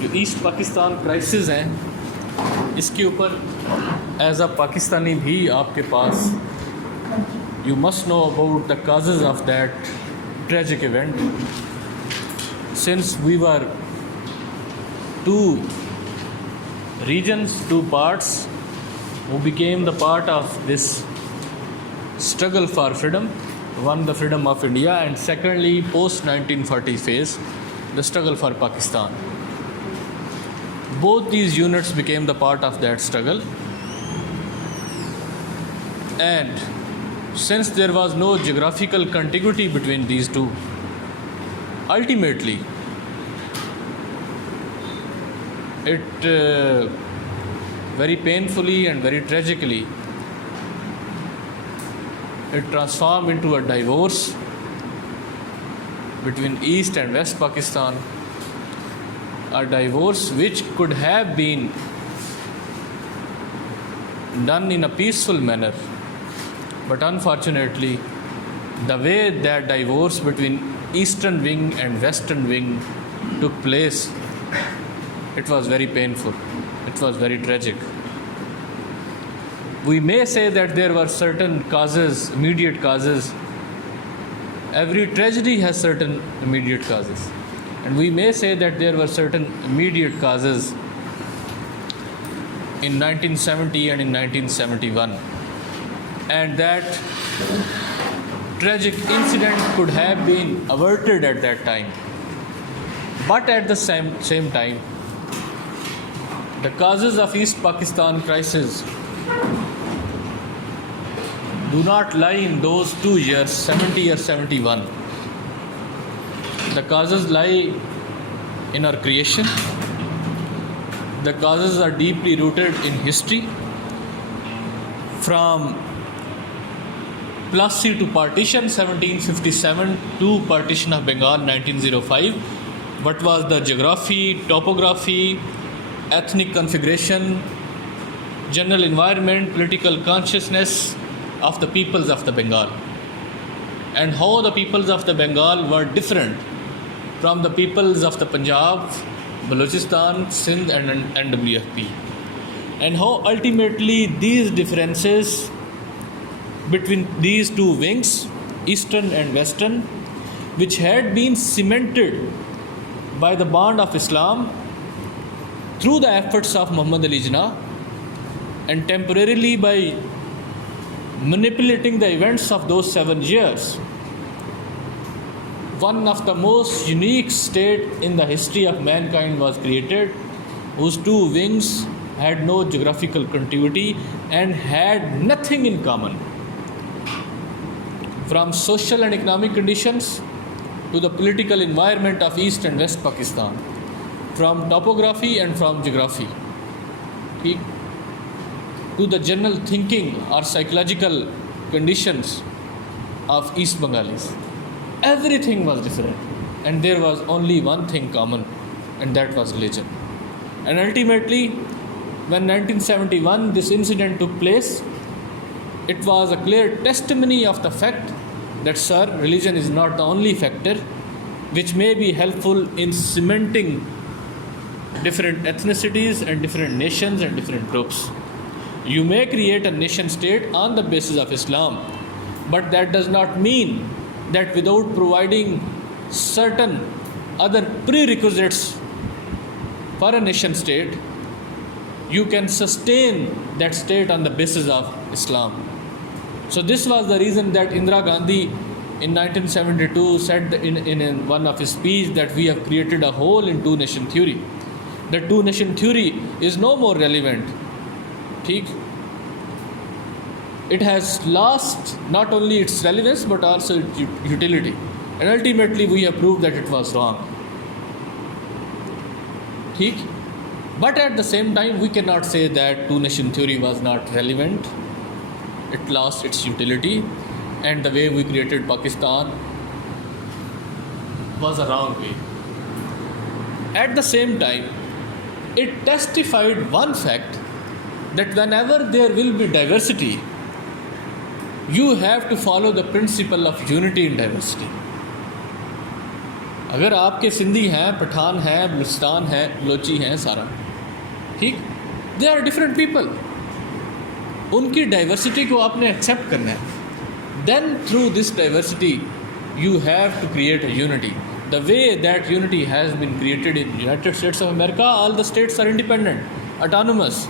جو asset Pakistan crisis ہیں اس کے اوپر ایز اے پاکستانی بھی آپ کے پاس you must know about the causes of that tragic event. Since we were two regions, two parts who became the part of this struggle for freedom. One, the freedom of India, and secondly, post 1940 phase, the struggle for Pakistan. Both these units became the part of that struggle, and since there was no geographical contiguity between these two, ultimately it very painfully and very tragically it transformed into a divorce between East and West Pakistan, a divorce which could have been done in a peaceful manner, but unfortunately the way that divorce between Eastern wing and Western wing took place, it was very painful. It was very tragic. We may say that there were certain causes, immediate causes. Every tragedy has certain immediate causes. And we may say that there were certain immediate causes in 1970 and in 1971. And that tragic incident could have been averted at that time. But at the same time, the causes of East Pakistan crisis do not lie in those 2 years, 70 or 71. The causes lie in our creation. The causes are deeply rooted in history. From Plassey to partition 1757 to partition of Bengal 1905, what was the geography, topography, ethnic configuration, general environment, political consciousness of the peoples of the Bengal, and how the peoples of the Bengal were different from the peoples of the Punjab, Balochistan, Sindh and NWFP, and how ultimately these differences between these two wings, Eastern and Western, which had been cemented by the bond of Islam through the efforts of Muhammad Ali Jinnah and temporarily by manipulating the events of those 7 years, one of the most unique state in the history of mankind was created, whose two wings had no geographical contiguity and had nothing in common. From social and economic conditions to the political environment of East and West Pakistan, from topography and from geography, to the general thinking or psychological conditions of East Bengalis. Everything was different, and there was only one thing common, and that was religion. And ultimately, when 1971 this incident took place, it was a clear testimony of the fact that, sir, religion is not the only factor which may be helpful in cementing different ethnicities and different nations and different groups. You may create a nation state on the basis of Islam, but that does not mean that without providing certain other prerequisites for a nation state, you can sustain that state on the basis of Islam. So this was the reason that Indira Gandhi in 1972 said in one of his speech that we have created a hole in two-nation theory. The two-nation theory is no more relevant. It has lost not only its relevance but also its utility. And ultimately we have proved that it was wrong. But at the same time, we cannot say that two-nation theory was not relevant. It lost its utility, and the way we created Pakistan was a wrong way. At the same time, it testified one fact, that whenever there will be diversity, you have to follow the principle of unity in diversity. اگر آپ کے سندھی ہیں، پٹھان ہیں، بلوچستان ہیں، بلوچی ہیں، سارا ٹھیک، they are different people. ان کی ڈائیورسٹی کو آپ نے ایکسیپٹ کرنا ہے. Then through this diversity you have to create a unity. The way that unity has been created in United States of America, all the states are independent, autonomous,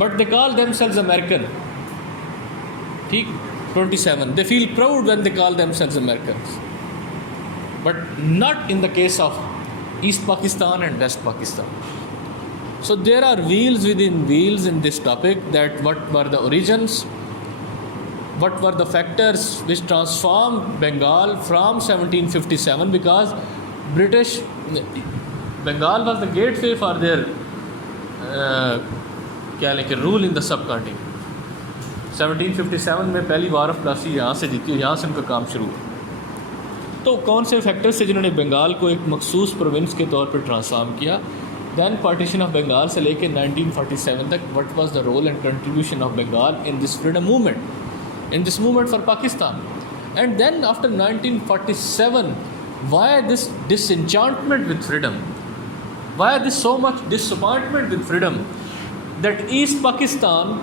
but they call themselves American. ٹھیک 27. They feel proud when they call themselves Americans. But not in the case of East Pakistan and West Pakistan. So there are wheels within wheels in this topic, that what were the origins, what were the factors which transformed Bengal from 1757, because British Bengal was the gateway for their rule in the subcontinent. 1757 میں پہلی war of Plassey یہاں سے جیتی، یہاں سے ان کا کام شروع ہوا. تو کون سے فیکٹرز تھے جنہوں نے بنگال کو ایک مخصوص پروونس کے طور پر ٹرانسفارم کیا؟ دین پارٹیشن آف بنگال سے لے کے 1947 تک، what was the role and contribution of Bengal in this freedom movement, in this movement for Pakistan. And then after 1947, why this disenchantment with freedom? Why this so much disappointment with freedom, that East Pakistan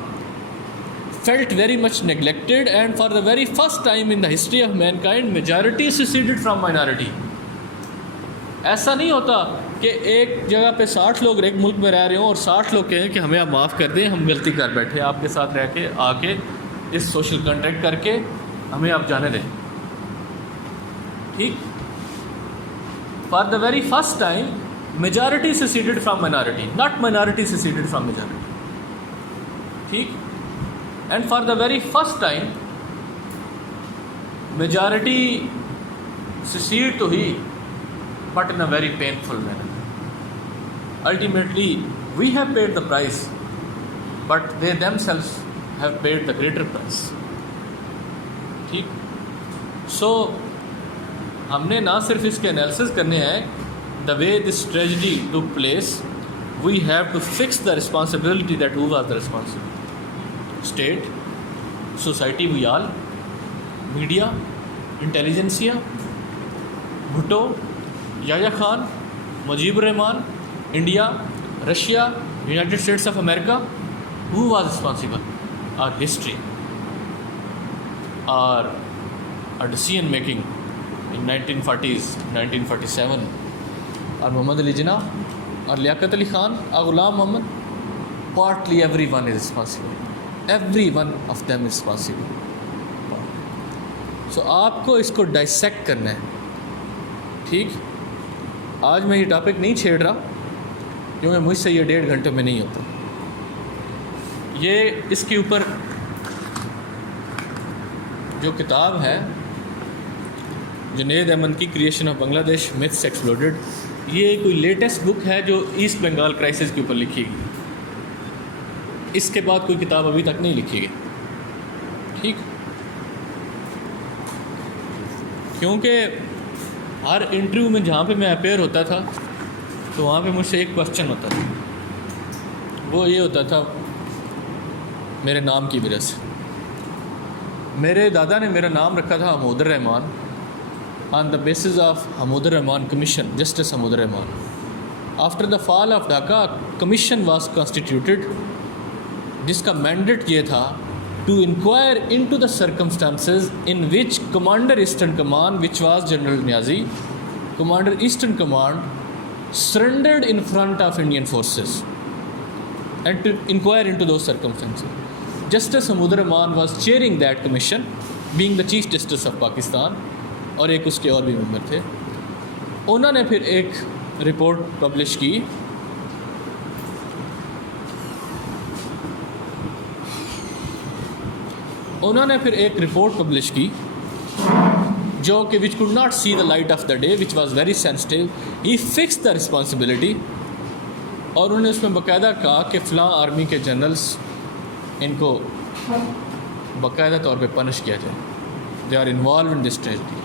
felt very much neglected, and for the very first time in the history of mankind, majority seceded from minority. ایسا نہیں ہوتا کہ ایک جگہ پہ 60 لوگ ایک ملک میں رہ رہے ہوں اور 60 لوگ کہیں کہ ہمیں آپ معاف کر دیں، ہم غلطی کر بیٹھے، آپ کے ساتھ رہ کے آ کے اس سوشل کنٹریکٹ کر کے ہمیں آپ جانے دیں. ٹھیک، for the very first time majority seceded from minority, not minority seceded from majority. ٹھیک، and for the very first time majority secede تو ہی، but in a very painful manner. Ultimately we have paid the price, but they themselves have paid the greater price. ٹھیک، سو ہم نے نہ صرف اس کے analysis کرنے ہیں the way this tragedy took place, we have to fix the responsibility, that who was the responsible? State, society, we all, media, intelligentsia, Bhutto, Yahya Khan, Mujibur Rahman, India, Russia, United States of America. Who was responsible? Our history, our decision making in 1940s, 1947, اور محمد علی جناح اور لیاقت علی خان اور غلام محمد. Partly everyone is responsible. Every one of them is responsible. So آپ کو اس کو dissect کرنا ہے. ٹھیک، آج میں یہ ٹاپک نہیں چھیڑ رہا کیونکہ مجھ سے یہ 1.5 گھنٹے میں نہیں ہوتا. یہ اس کے اوپر جو کتاب ہے جنید احمد کی، کریشن آف بنگلہ دیش میتھس ایکسپلوڈڈ، یہ کوئی لیٹسٹ بک ہے جو ایسٹ بنگال کرائسس کے اوپر لکھی گئی. اس کے بعد کوئی کتاب ابھی تک نہیں لکھی گئی. ٹھیک، کیونکہ ہر انٹرویو میں جہاں پہ میں اپیئر ہوتا تھا تو وہاں پہ مجھ سے ایک کوشچن ہوتا تھا، وہ یہ ہوتا تھا میرے نام کی وجہ سے. میرے دادا نے میرا نام رکھا تھا Hamood ur Rahman on the basis of Hamood ur Rahman commission, justice Hamood ur Rahman. After the fall of Dhaka commission was constituted, جس کا مینڈیٹ یہ تھا to inquire into the circumstances in which commander eastern command, which was general Niazi, commander eastern command surrendered in front of Indian forces, and to inquire into those circumstances. Justice Hamood Rahman was chairing that commission, being the Chief Justice of Pakistan, اور ایک اس کے اور بھی ممبر تھے. انہوں نے پھر ایک رپورٹ پبلش کی جو کہ which could not see the light of the day, which was very sensitive. He fixed the responsibility, اور انہوں نے اس میں باقاعدہ کہا کہ فلاں آرمی کے جنرلز ان کو باقاعدہ طور پہ پنش کیا جائے. They are involved in this tragedy.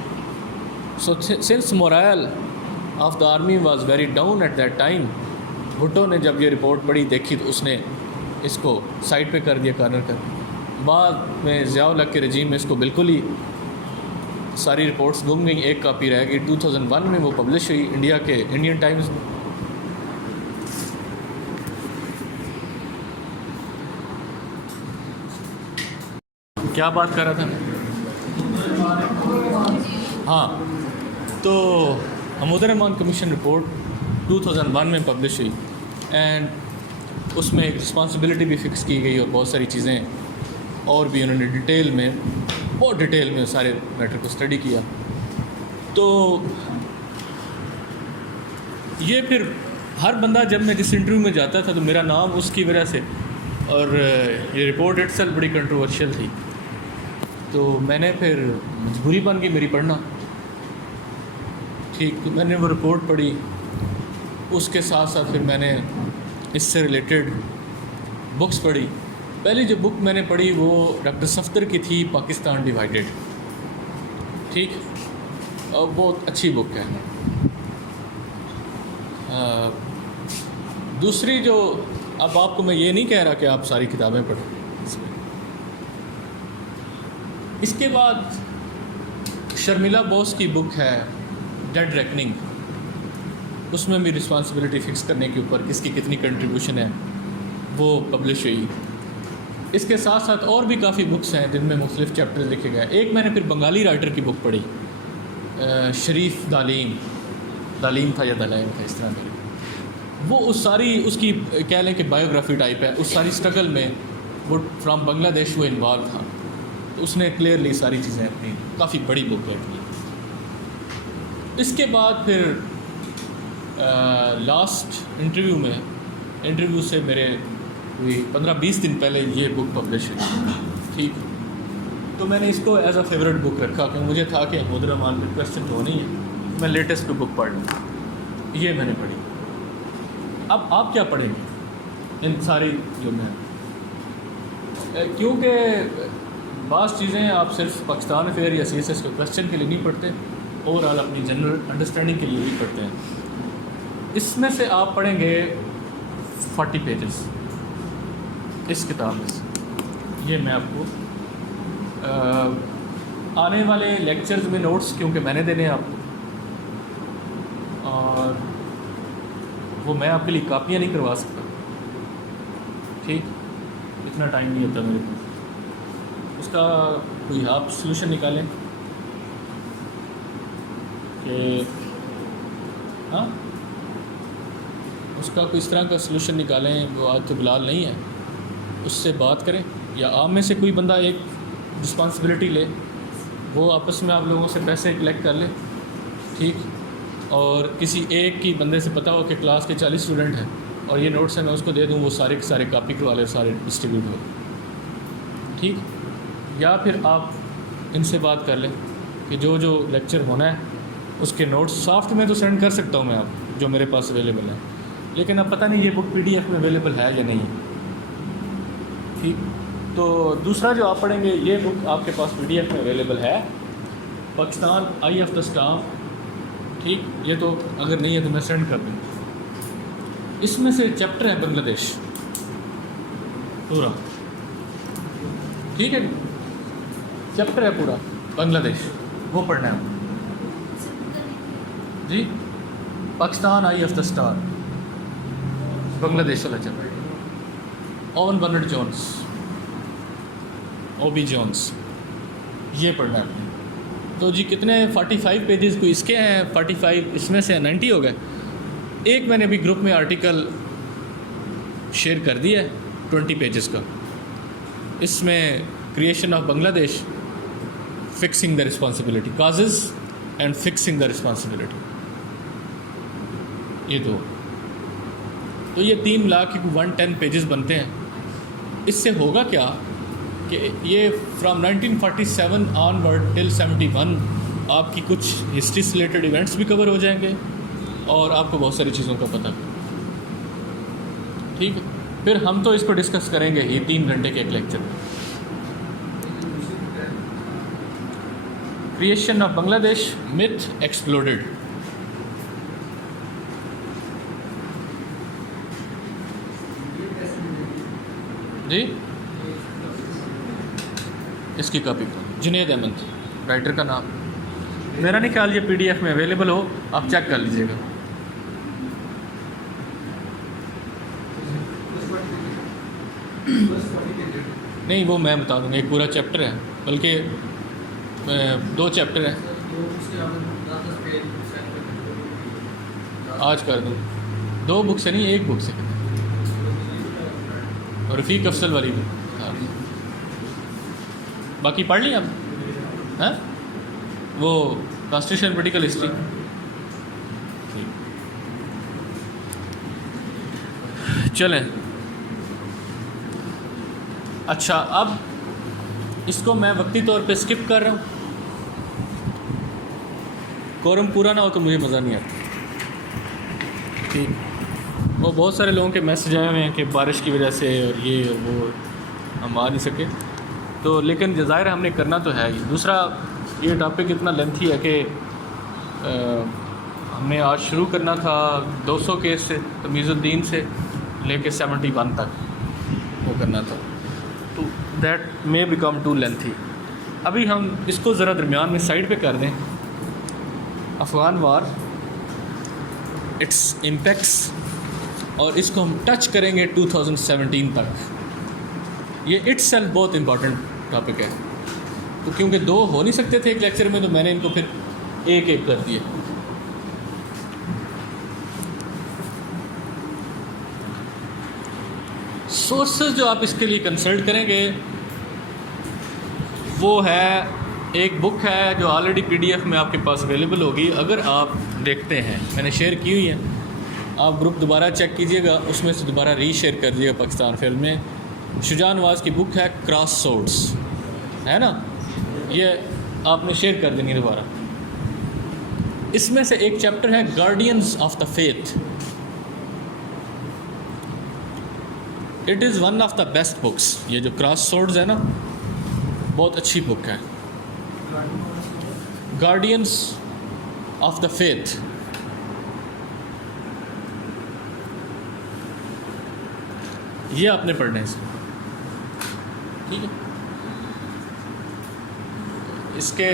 So since morale of the army was very down at that time, Bhutto نے جب یہ رپورٹ پڑھی دیکھی تو اس نے اس کو سائڈ پہ کر دیا، کارنر کر دیا. بعد میں ضیاء الحق کے رجیم میں اس کو بالکل ہی ساری رپورٹس گم گئیں, ایک کاپی رہ گئی. 2001 میں وہ پبلش ہوئی انڈیا کے انڈین ٹائمز میں. کیا بات کر رہا تھا میں؟ ہاں, تو حمود الرحمان کمیشن رپورٹ 2001 میں پبلش ہوئی, اینڈ اس میں ایک رسپانسبلٹی بھی فکس کی گئی اور بہت ساری چیزیں اور بھی انہوں نے بہت ڈیٹیل میں سارے میٹر کو اسٹڈی کیا. تو یہ پھر ہر بندہ جب میں جس انٹرویو میں جاتا تھا تو میرا نام اس کی وجہ سے, اور یہ رپورٹ اٹ سیلف بڑی کنٹروورشل تھی, تو میں نے پھر مجبوری بن گئی میری پڑھنا. ٹھیک, تو میں نے وہ رپورٹ پڑھی, اس کے ساتھ ساتھ پھر میں نے اس سے ریلیٹڈ بکس پڑھی. پہلی جو بک میں نے پڑھی وہ ڈاکٹر صفدر کی تھی, پاکستان ڈیوائیڈڈ. ٹھیک, اور بہت اچھی بک ہے. دوسری جو, اب آپ کو میں یہ نہیں کہہ رہا کہ آپ ساری کتابیں پڑھیں, اس کے بعد شرمیلا بوس کی بک ہے ڈیڈ ریکننگ. اس میں بھی رسپانسبلٹی فکس کرنے کے اوپر کس کی کتنی کنٹریبیوشن ہے وہ پبلش ہوئی. اس کے ساتھ ساتھ اور بھی کافی بکس ہیں جن میں مختلف چیپٹر لکھے گئے. ایک میں نے پھر بنگالی رائٹر کی بک پڑھی, شریف دالیم تھا یا دلائم تھا, اس طرح کی. وہ اس کی کہہ لیں کہ بایوگرافی ٹائپ ہے. اس ساری اسٹرگل میں وہ فرام بنگلہ دیش وہ انوالو تھا. اس نے کلیئرلی ساری چیزیں اپنی, کافی بڑی بک ہے. اس کے بعد پھر لاسٹ انٹرویو سے میرے کوئی 15-20 دن پہلے یہ بک پبلش ہوئی. ٹھیک, تو میں نے اس کو ایز اے فیوریٹ بک رکھا کہ مجھے تھا کہ حمود الرحمان کی کویسچن تو نہیں ہے, میں لیٹسٹ بک پڑھ لوں. یہ میں نے پڑھی. اب آپ کیا پڑھیں گے ان ساری جو میں, کیونکہ بعض چیزیں آپ صرف پاکستان افیئر یا سی ایس ایس کے کویسچن کے لیے نہیں پڑھتے, اوور آل اپنی جنرل انڈرسٹینڈنگ کے لیے بھی پڑھتے ہیں. اس میں سے آپ پڑھیں گے 40 پیجز اس کتاب میں سے. یہ میں آپ کو آنے والے لیکچرز میں نوٹس کیونکہ میں نے دینے ہیں آپ کو, اور وہ میں آپ کے لیے کاپیاں نہیں کروا سکتا. ٹھیک, اتنا ٹائم نہیں ہوتا میرے پاس. اس کا کوئی آپ سلوشن نکالیں کہ ہاں, اس کا کوئی اس طرح کا سلوشن نکالیں. وہ آج تو بلال نہیں ہے, اس سے بات کریں, یا آپ میں سے کوئی بندہ ایک رسپانسبلٹی لے, وہ آپس میں آپ لوگوں سے پیسے کلیکٹ کر لے. ٹھیک, اور کسی ایک کی بندے سے پتہ ہو کہ کلاس کے 40 اسٹوڈنٹ ہیں اور یہ نوٹس ہیں, میں اس کو دے دوں, وہ سارے کے سارے کاپی کروا لے, سارے ڈسٹریبیوٹ ہو. ٹھیک, یا پھر آپ ان سے بات کر لیں کہ جو لیکچر ہونا ہے اس کے نوٹس سافٹ میں تو سینڈ کر سکتا ہوں میں آپ جو میرے پاس اویلیبل ہے, لیکن اب پتہ نہیں یہ بک PDF میں اویلیبل ہے یا نہیں. ٹھیک, تو دوسرا جو آپ پڑھیں گے یہ بک آپ کے پاس PDF میں اویلیبل ہے, Pakistan eye of the star. ٹھیک, یہ تو اگر نہیں ہے تو میں سینڈ کر دوں. اس میں سے چیپٹر ہے بنگلہ دیش پورا. ٹھیک ہے, چیپٹر ہے پورا بنگلہ دیش, وہ پڑھنا ہے جی. Pakistan eye of the storm, Bangladesh والا chapter. Owen Bennett Jones, OB Jones, یہ پڑھنا ہے. تو جی کتنے 45 پیجز کو اس کے ہیں, 45 اس میں سے 90 ہو گئے. ایک میں نے ابھی گروپ میں آرٹیکل شیئر کر دیا ہے 20 پیجز کا. اس میں کریشن آف بنگلہ دیش, fixing the responsibility, causes and fixing the responsibility, یہ دو. تو یہ 3 ملا کے 110 پیجز بنتے ہیں. اس سے ہوگا کیا کہ یہ فرام 1947 آن ورڈ ٹل 71 آپ کی کچھ ہسٹری سے ریلیٹڈ ایونٹس بھی کور ہو جائیں گے اور آپ کو بہت ساری چیزوں کا پتہ بھی. ٹھیک ہے, پھر ہم تو اس کو ڈسکس کریں گے ہی 3 گھنٹے کے ایک لیکچر میں. کریشن آف بنگلہ دیش, myth exploded. جی اس کی کاپی جنید احمد رائٹر کا نام. میرا نہیں خیال یہ PDF میں اویلیبل ہو, آپ چیک کر لیجیے گا. نہیں وہ میں بتا دوں گا, ایک پورا چیپٹر ہے, بلکہ 2 چیپٹر ہیں. آج کر دوں, 2 بک سے نہیں, 1 بک سے. اور رفیق افضل والی بھی. باقی پڑھ لیں آپ, ہاں وہ کانسٹیٹیوشن پولیٹیکل ہسٹری. چلیں اچھا, اب اس کو میں وقتی طور پہ اسکپ کر رہا ہوں. کورم پورا نہ ہو تو مجھے مزہ نہیں آتا. ٹھیک, وہ بہت سارے لوگوں کے میسج آئے ہوئے ہیں کہ بارش کی وجہ سے اور یہ وہ ہم آ نہیں سکے, تو لیکن ظاہر ہم نے کرنا تو ہے ہی. دوسرا یہ ٹاپک اتنا لینتھی ہے کہ ہم نے آج شروع کرنا تھا 200 کیس سے, تمیز الدین سے لے کے 71 تک وہ کرنا تھا, تو that may become too lengthy. ابھی ہم اس کو ذرا درمیان میں سائڈ پہ کر دیں. افغان وار, اٹس امپیکٹس, اور اس کو ہم ٹچ کریں گے 2017 تک. یہ اٹ سیلف بہت امپورٹنٹ ٹاپک ہے, تو کیونکہ 2 ہو نہیں سکتے تھے ایک لیکچر میں, تو میں نے ان کو پھر ایک کر دیے. سورسز جو آپ اس کے لیے کنسلٹ کریں گے وہ ہے, ایک بک ہے جو آلریڈی PDF میں آپ کے پاس اویلیبل ہوگی. اگر آپ دیکھتے ہیں, میں نے شیئر کی ہوئی ہیں, آپ گروپ دوبارہ چیک کیجئے گا, اس میں سے دوبارہ ری شیئر کر دیجیے گا. پاکستان فلم میں شجاع نواز کی بک ہے کراس سورڈز, ہے نا, یہ آپ نے شیئر کر دینی دوبارہ. اس میں سے ایک چیپٹر ہے guardians of the faith. It is one of the best books. یہ جو کراس سورڈز ہے نا, بہت اچھی بک ہے. Guardians of the faith. یہ آپ نے پڑھنا ہے اس میں, ٹھیک ہے. اس کے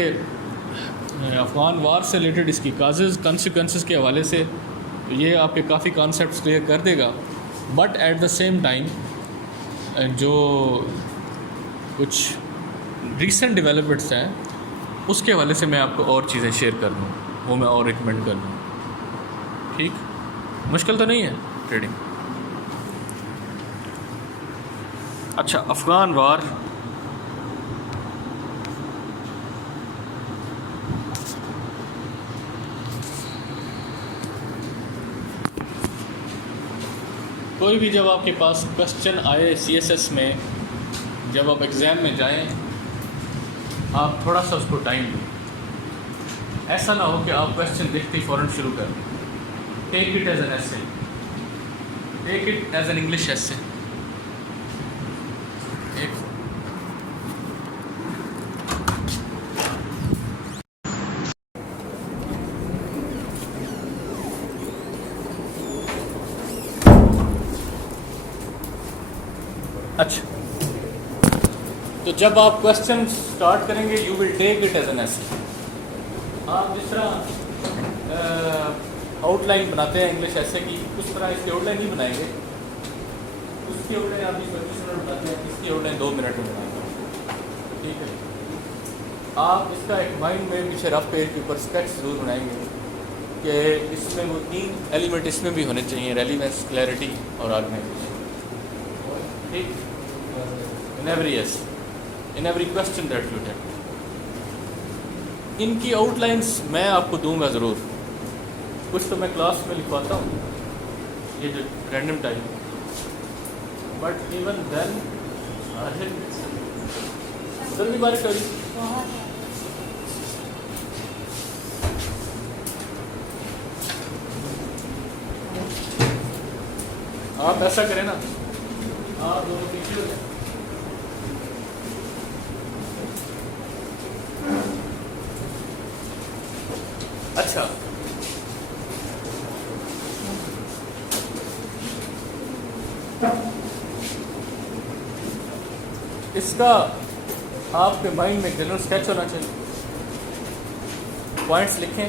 افغان وار سے ریلیٹڈ اس کی کازز کانسیکوینسز کے حوالے سے یہ آپ کے کافی کانسیپٹس کلیئر کر دے گا. But at the same time جو کچھ ریسنٹ ڈیولپمنٹس ہیں اس کے حوالے سے میں آپ کو اور چیزیں شیئر کر دوں, وہ میں اور ریکمینڈ کر دوں. ٹھیک, مشکل تو نہیں ہے ٹریڈنگ. اچھا, افغان وار کوئی بھی جب آپ کے پاس کوشچن آئے CSS میں, جب آپ ایگزام میں جائیں, آپ تھوڑا سا اس کو ٹائم دیں. ایسا نہ ہو کہ آپ کوشچن دیکھتے ہی فوراً شروع کر دیں. ٹیک اٹ ایز این ایسے, take it as an English ایسے. اچھا, تو جب آپ کوشچن اسٹارٹ کریں گے, you will take it as an ایسے. آپ جس طرح آؤٹ لائن بناتے ہیں انگلش ایسے کی, اس طرح اس کی آؤٹ لائن نہیں بنائیں گے. اس کی آؤٹ لائن آپ 25 منٹ بناتے ہیں, اس کی آؤٹ لائن 2 منٹ میں بنائیں گے. ٹھیک ہے, آپ اس کا ایک مائنڈ میں پیچھے رف پیج کے اوپر اسکیچ ضرور بنائیں گے کہ اس میں وہ 3 ایلیمنٹ اس میں بھی ہونے چاہیے, ریلیونس, کلیئرٹی اور آرگنائزیشن. ٹھیک, in every question that you have. ان کی آؤٹ لائنس میں آپ کو دوں گا ضرور. کچھ تو میں کلاس میں لکھواتا ہوں, یہ جو random time, but even then جلدی بارش ہوئی. آپ ایسا کریں نا, آپ دونوں پیچھے ہو جائیں. اچھا, اس کا آپ کے مائنڈ میں جنرل اسکیچ ہونا چاہیے. پوائنٹس لکھیں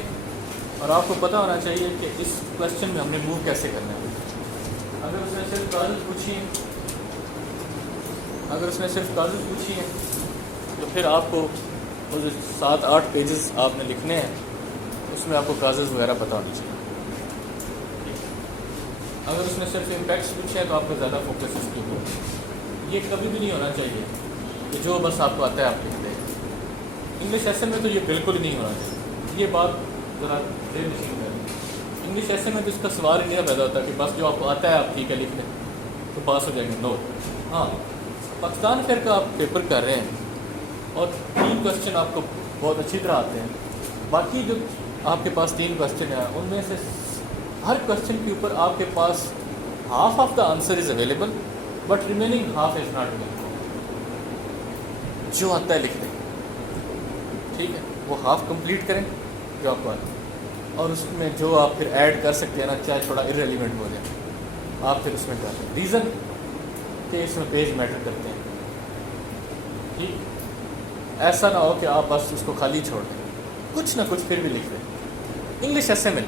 اور آپ کو پتہ ہونا چاہیے کہ اس کویشچن میں ہم نے موو کیسے کرنا ہے. اگر اس نے صرف کازز پوچھی ہیں تو پھر آپ کو وہ جو 7-8 پیجز آپ نے لکھنے ہیں اس میں آپ کو کازز وغیرہ پتہ ہونا چاہیے. اگر اس نے صرف امپیکٹس پوچھے ہیں تو آپ کا زیادہ فوکس اس کے اوپر. یہ کبھی بھی نہیں ہونا چاہیے کہ جو بس آپ کو آتا ہے آپ لکھ دیں. انگلش ایسے میں تو یہ بالکل نہیں ہونا چاہیے. یہ بات ذرا ذہن نشین کریں. انگلش ایسے میں تو اس کا سوال ہی نہیں پیدا ہوتا کہ بس جو آپ کو آتا ہے آپ ٹھیک ہے لکھ دیں تو پاس ہو جائیں گے. نو. ہاں پاکستان فیئر کا آپ پیپر کر رہے ہیں اور 3 کویشچن آپ کو بہت اچھی طرح آتے ہیں. باقی جو آپ کے پاس 3 کویشچن ہیں ان میں سے ہر کویشچن کے اوپر آپ کے پاس half of the answer is available but remaining half is not available. جو آتا ہے لکھ دیں. ٹھیک ہے, وہ ہاف کمپلیٹ کریں جو آپ کو آتا ہے اور اس میں جو آپ پھر ایڈ کر سکتے ہیں نا چاہے تھوڑا ارریلیونٹ ہو جائے آپ پھر اس میں کر لیں. ریزن کہ اس میں پیج میٹر کرتے ہیں. ٹھیک, ایسا نہ ہو کہ آپ بس اس کو خالی چھوڑ دیں, کچھ نہ کچھ پھر بھی لکھ دیں. انگلش ایسے میں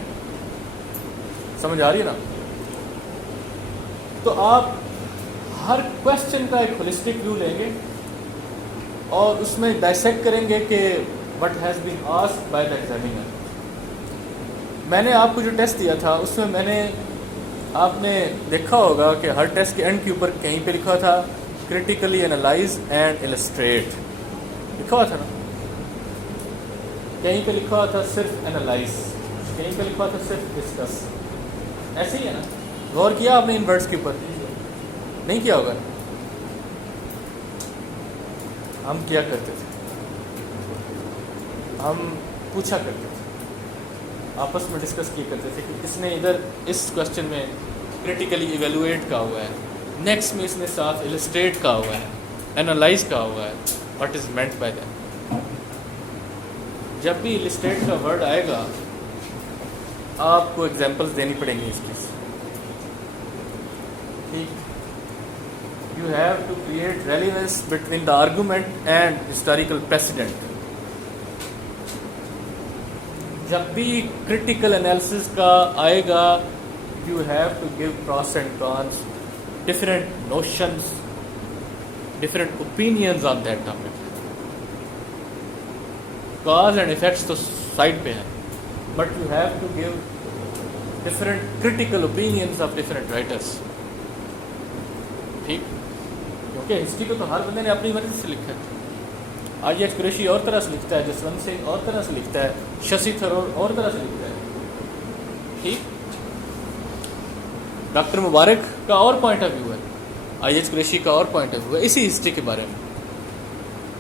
سمجھ آ رہی ہے نا. تو آپ ہر کویشچن کا ایک ہولسٹک ویو لیں گے اور اس میں ڈائسیکٹ کریں گے کہ what has been asked by the examiner. میں نے آپ کو جو ٹیسٹ دیا تھا اس میں نے آپ نے دیکھا ہوگا کہ ہر ٹیسٹ کے اینڈ کے اوپر کہیں پہ لکھا تھا کریٹیکلی انالائز اینڈ السٹریٹ. لکھا ہوا تھا نا. کہیں پہ لکھا ہوا تھا صرف انالائز, کہیں پہ لکھا ہوا تھا صرف ڈسکس. ایسے ہی ہے نا. غور کیا آپ نے ان ورڈس کے اوپر؟ نہیں کیا ہوگا. ہم کیا کرتے تھے, ہم پوچھا کرتے تھے, آپس میں ڈسکس کیا کرتے تھے کہ اس نے ادھر اس کویشچن میں کریٹیکلی ایویلویٹ کا ہوا ہے, نیکسٹ میں اس نے ساتھ السٹریٹ کا ہوا ہے, انالائز کا ہوا ہے. What is meant by that. جب بھی السٹریٹ کا ورڈ آئے گا آپ کو ایگزامپلس دینی پڑیں گی اس کی. ٹھیک, you have to create relevance between the argument and historical precedent. جب بھی critical analysis کا آئے گا you have to give pros and cons, different notions, different opinions on that topic. Cause and effects تو side پہ ہیں but you have to give different critical opinions of different writers. ٹھیک, کیونکہ history کو تو ہر بندے نے اپنی مرضی سے لکھا ہے. آج ایچ قریشی اور طرح سے لکھتا ہے, جسونت سنگھ اور طرح سے لکھتا ہے, ششی تھرور اور طرح سے لکھتا ہے. ٹھیک, ڈاکٹر مبارک کا اور پوائنٹ آف ویو ہے, آئی ایچ قریشی کا اور پوائنٹ آف ویو ہے اسی ہسٹری کے بارے میں.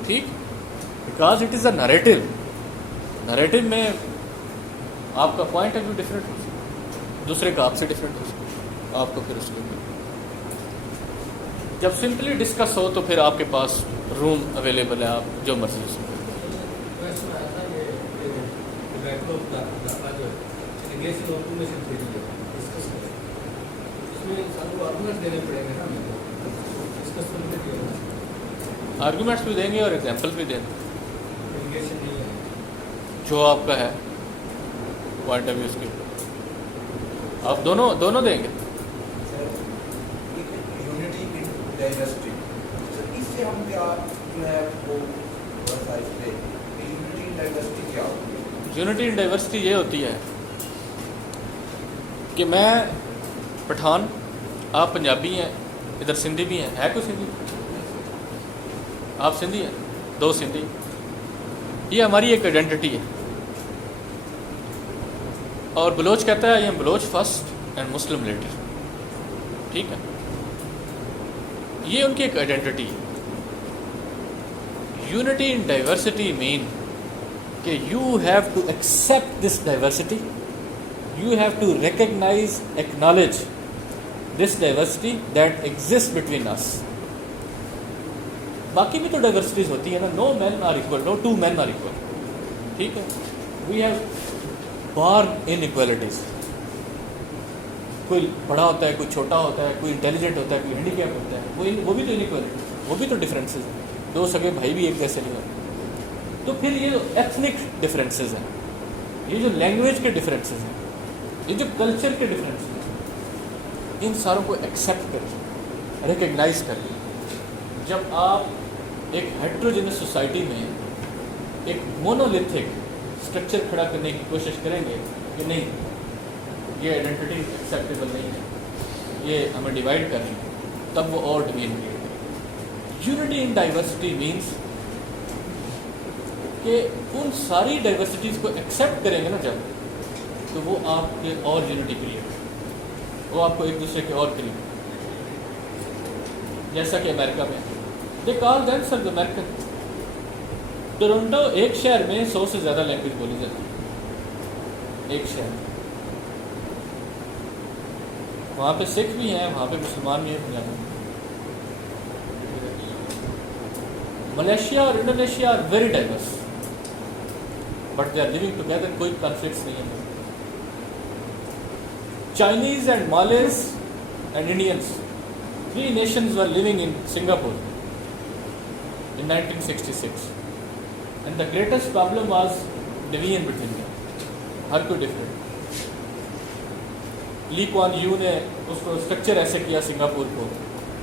ٹھیک, because it is a narrative. Narrative میں آپ کا پوائنٹ آف ویو ڈفرینٹ ہو سکتا ہے, دوسرے کا آپ سے ڈفرینٹ ہو سکتا ہے. آپ کو پھر اس کے جب سمپلی ڈسکس ہو تو پھر آپ کے پاس روم اویلیبل ہے, آپ جو مرضی اس میں. آرگومنٹس بھی دیں گے اور ایگزامپل بھی دیں گے جو آپ کا ہے پوائنٹ آف ویو اس کے. آپ دونوں دیں گے. ڈائیورسٹی اس سے ہم کیا جو ہے وہ یونٹی ان ڈائیورسٹی کیا ہوتی ہے؟ یونٹی ان ڈائیورسٹی یہ ہوتی ہے کہ میں پٹھان, آپ پنجابی ہیں, ادھر سندھی بھی ہیں. ہے کوئی سندھی؟ آپ سندھی ہیں, 2 سندھی. یہ ہماری ایک آئیڈینٹی ہے. اور بلوچ کہتا ہے I am Baloch first and Muslim later. ٹھیک ہے, یہ ان کی ایک آئیڈینٹی ہے. یونٹی ان ڈائیورسٹی مین کہ you have to accept this diversity, you have to recognize, acknowledge this diversity that exist between us. باقی بھی تو ڈائیورسٹیز ہوتی ہیں نا. No men are equal, no 2 men are equal. ٹھیک ہے, وی ہیو بارن ان ایکویلٹیز. کوئی بڑا ہوتا ہے, کوئی چھوٹا ہوتا ہے, کوئی انٹیلیجنٹ ہوتا ہے, کوئی ہینڈی کیپ ہوتا ہے. وہ بھی تو انیکویلٹی, وہ بھی تو ڈفرینسز ہیں. 2 سگے بھائی بھی ایک جیسے نہیں ہوتے. تو پھر یہ ایتھنک ڈفرینسز ہیں. یہ جو لینگویج کے ڈفرینسز ہیں، یہ جو کلچر کے ڈفرینسز ہیں، ان ساروں کو ایکسیپٹ کریں، ریکگنائز کریں. جب آپ ایک ہیٹروجینس سوسائٹی میں ایک مونولیتھک اسٹرکچر کھڑا کرنے کی کوشش کریں گے کہ نہیں یہ آئیڈینٹی ایکسیپٹیبل نہیں ہے، یہ ہمیں ڈیوائڈ کر رہی ہے، تب وہ اور ڈویژن کریٹ کرے. یونٹی ان ڈائیورسٹی مینس کہ ان ساری ڈائیورسٹیز کو ایکسیپٹ کریں گے نا جب، تو وہ آپ کے اور یونٹی کریٹ کرے، وہ آپ کو ایک دوسرے کے اور قریب. جیسا کہ امریکہ میں they call them self American. Toronto ایک شہر میں 100 سے زیادہ لینگویج بولی جاتی ہے، ایک شہر میں. وہاں پہ سکھ بھی ہیں، وہاں پہ مسلمان بھی ہیں، پنجابی بھی. ملیشیا اور Indonesia are very diverse but they are living together, کوئی کانفلکٹس نہیں ہے. Chinese and Malays and Indians, 3 nations were living in Singapore in 1966 and the greatest problem was division between them. ہر کوئی ڈفرینٹ. لی Kuan you نے اس کو structure ایسے کیا Singapore کو،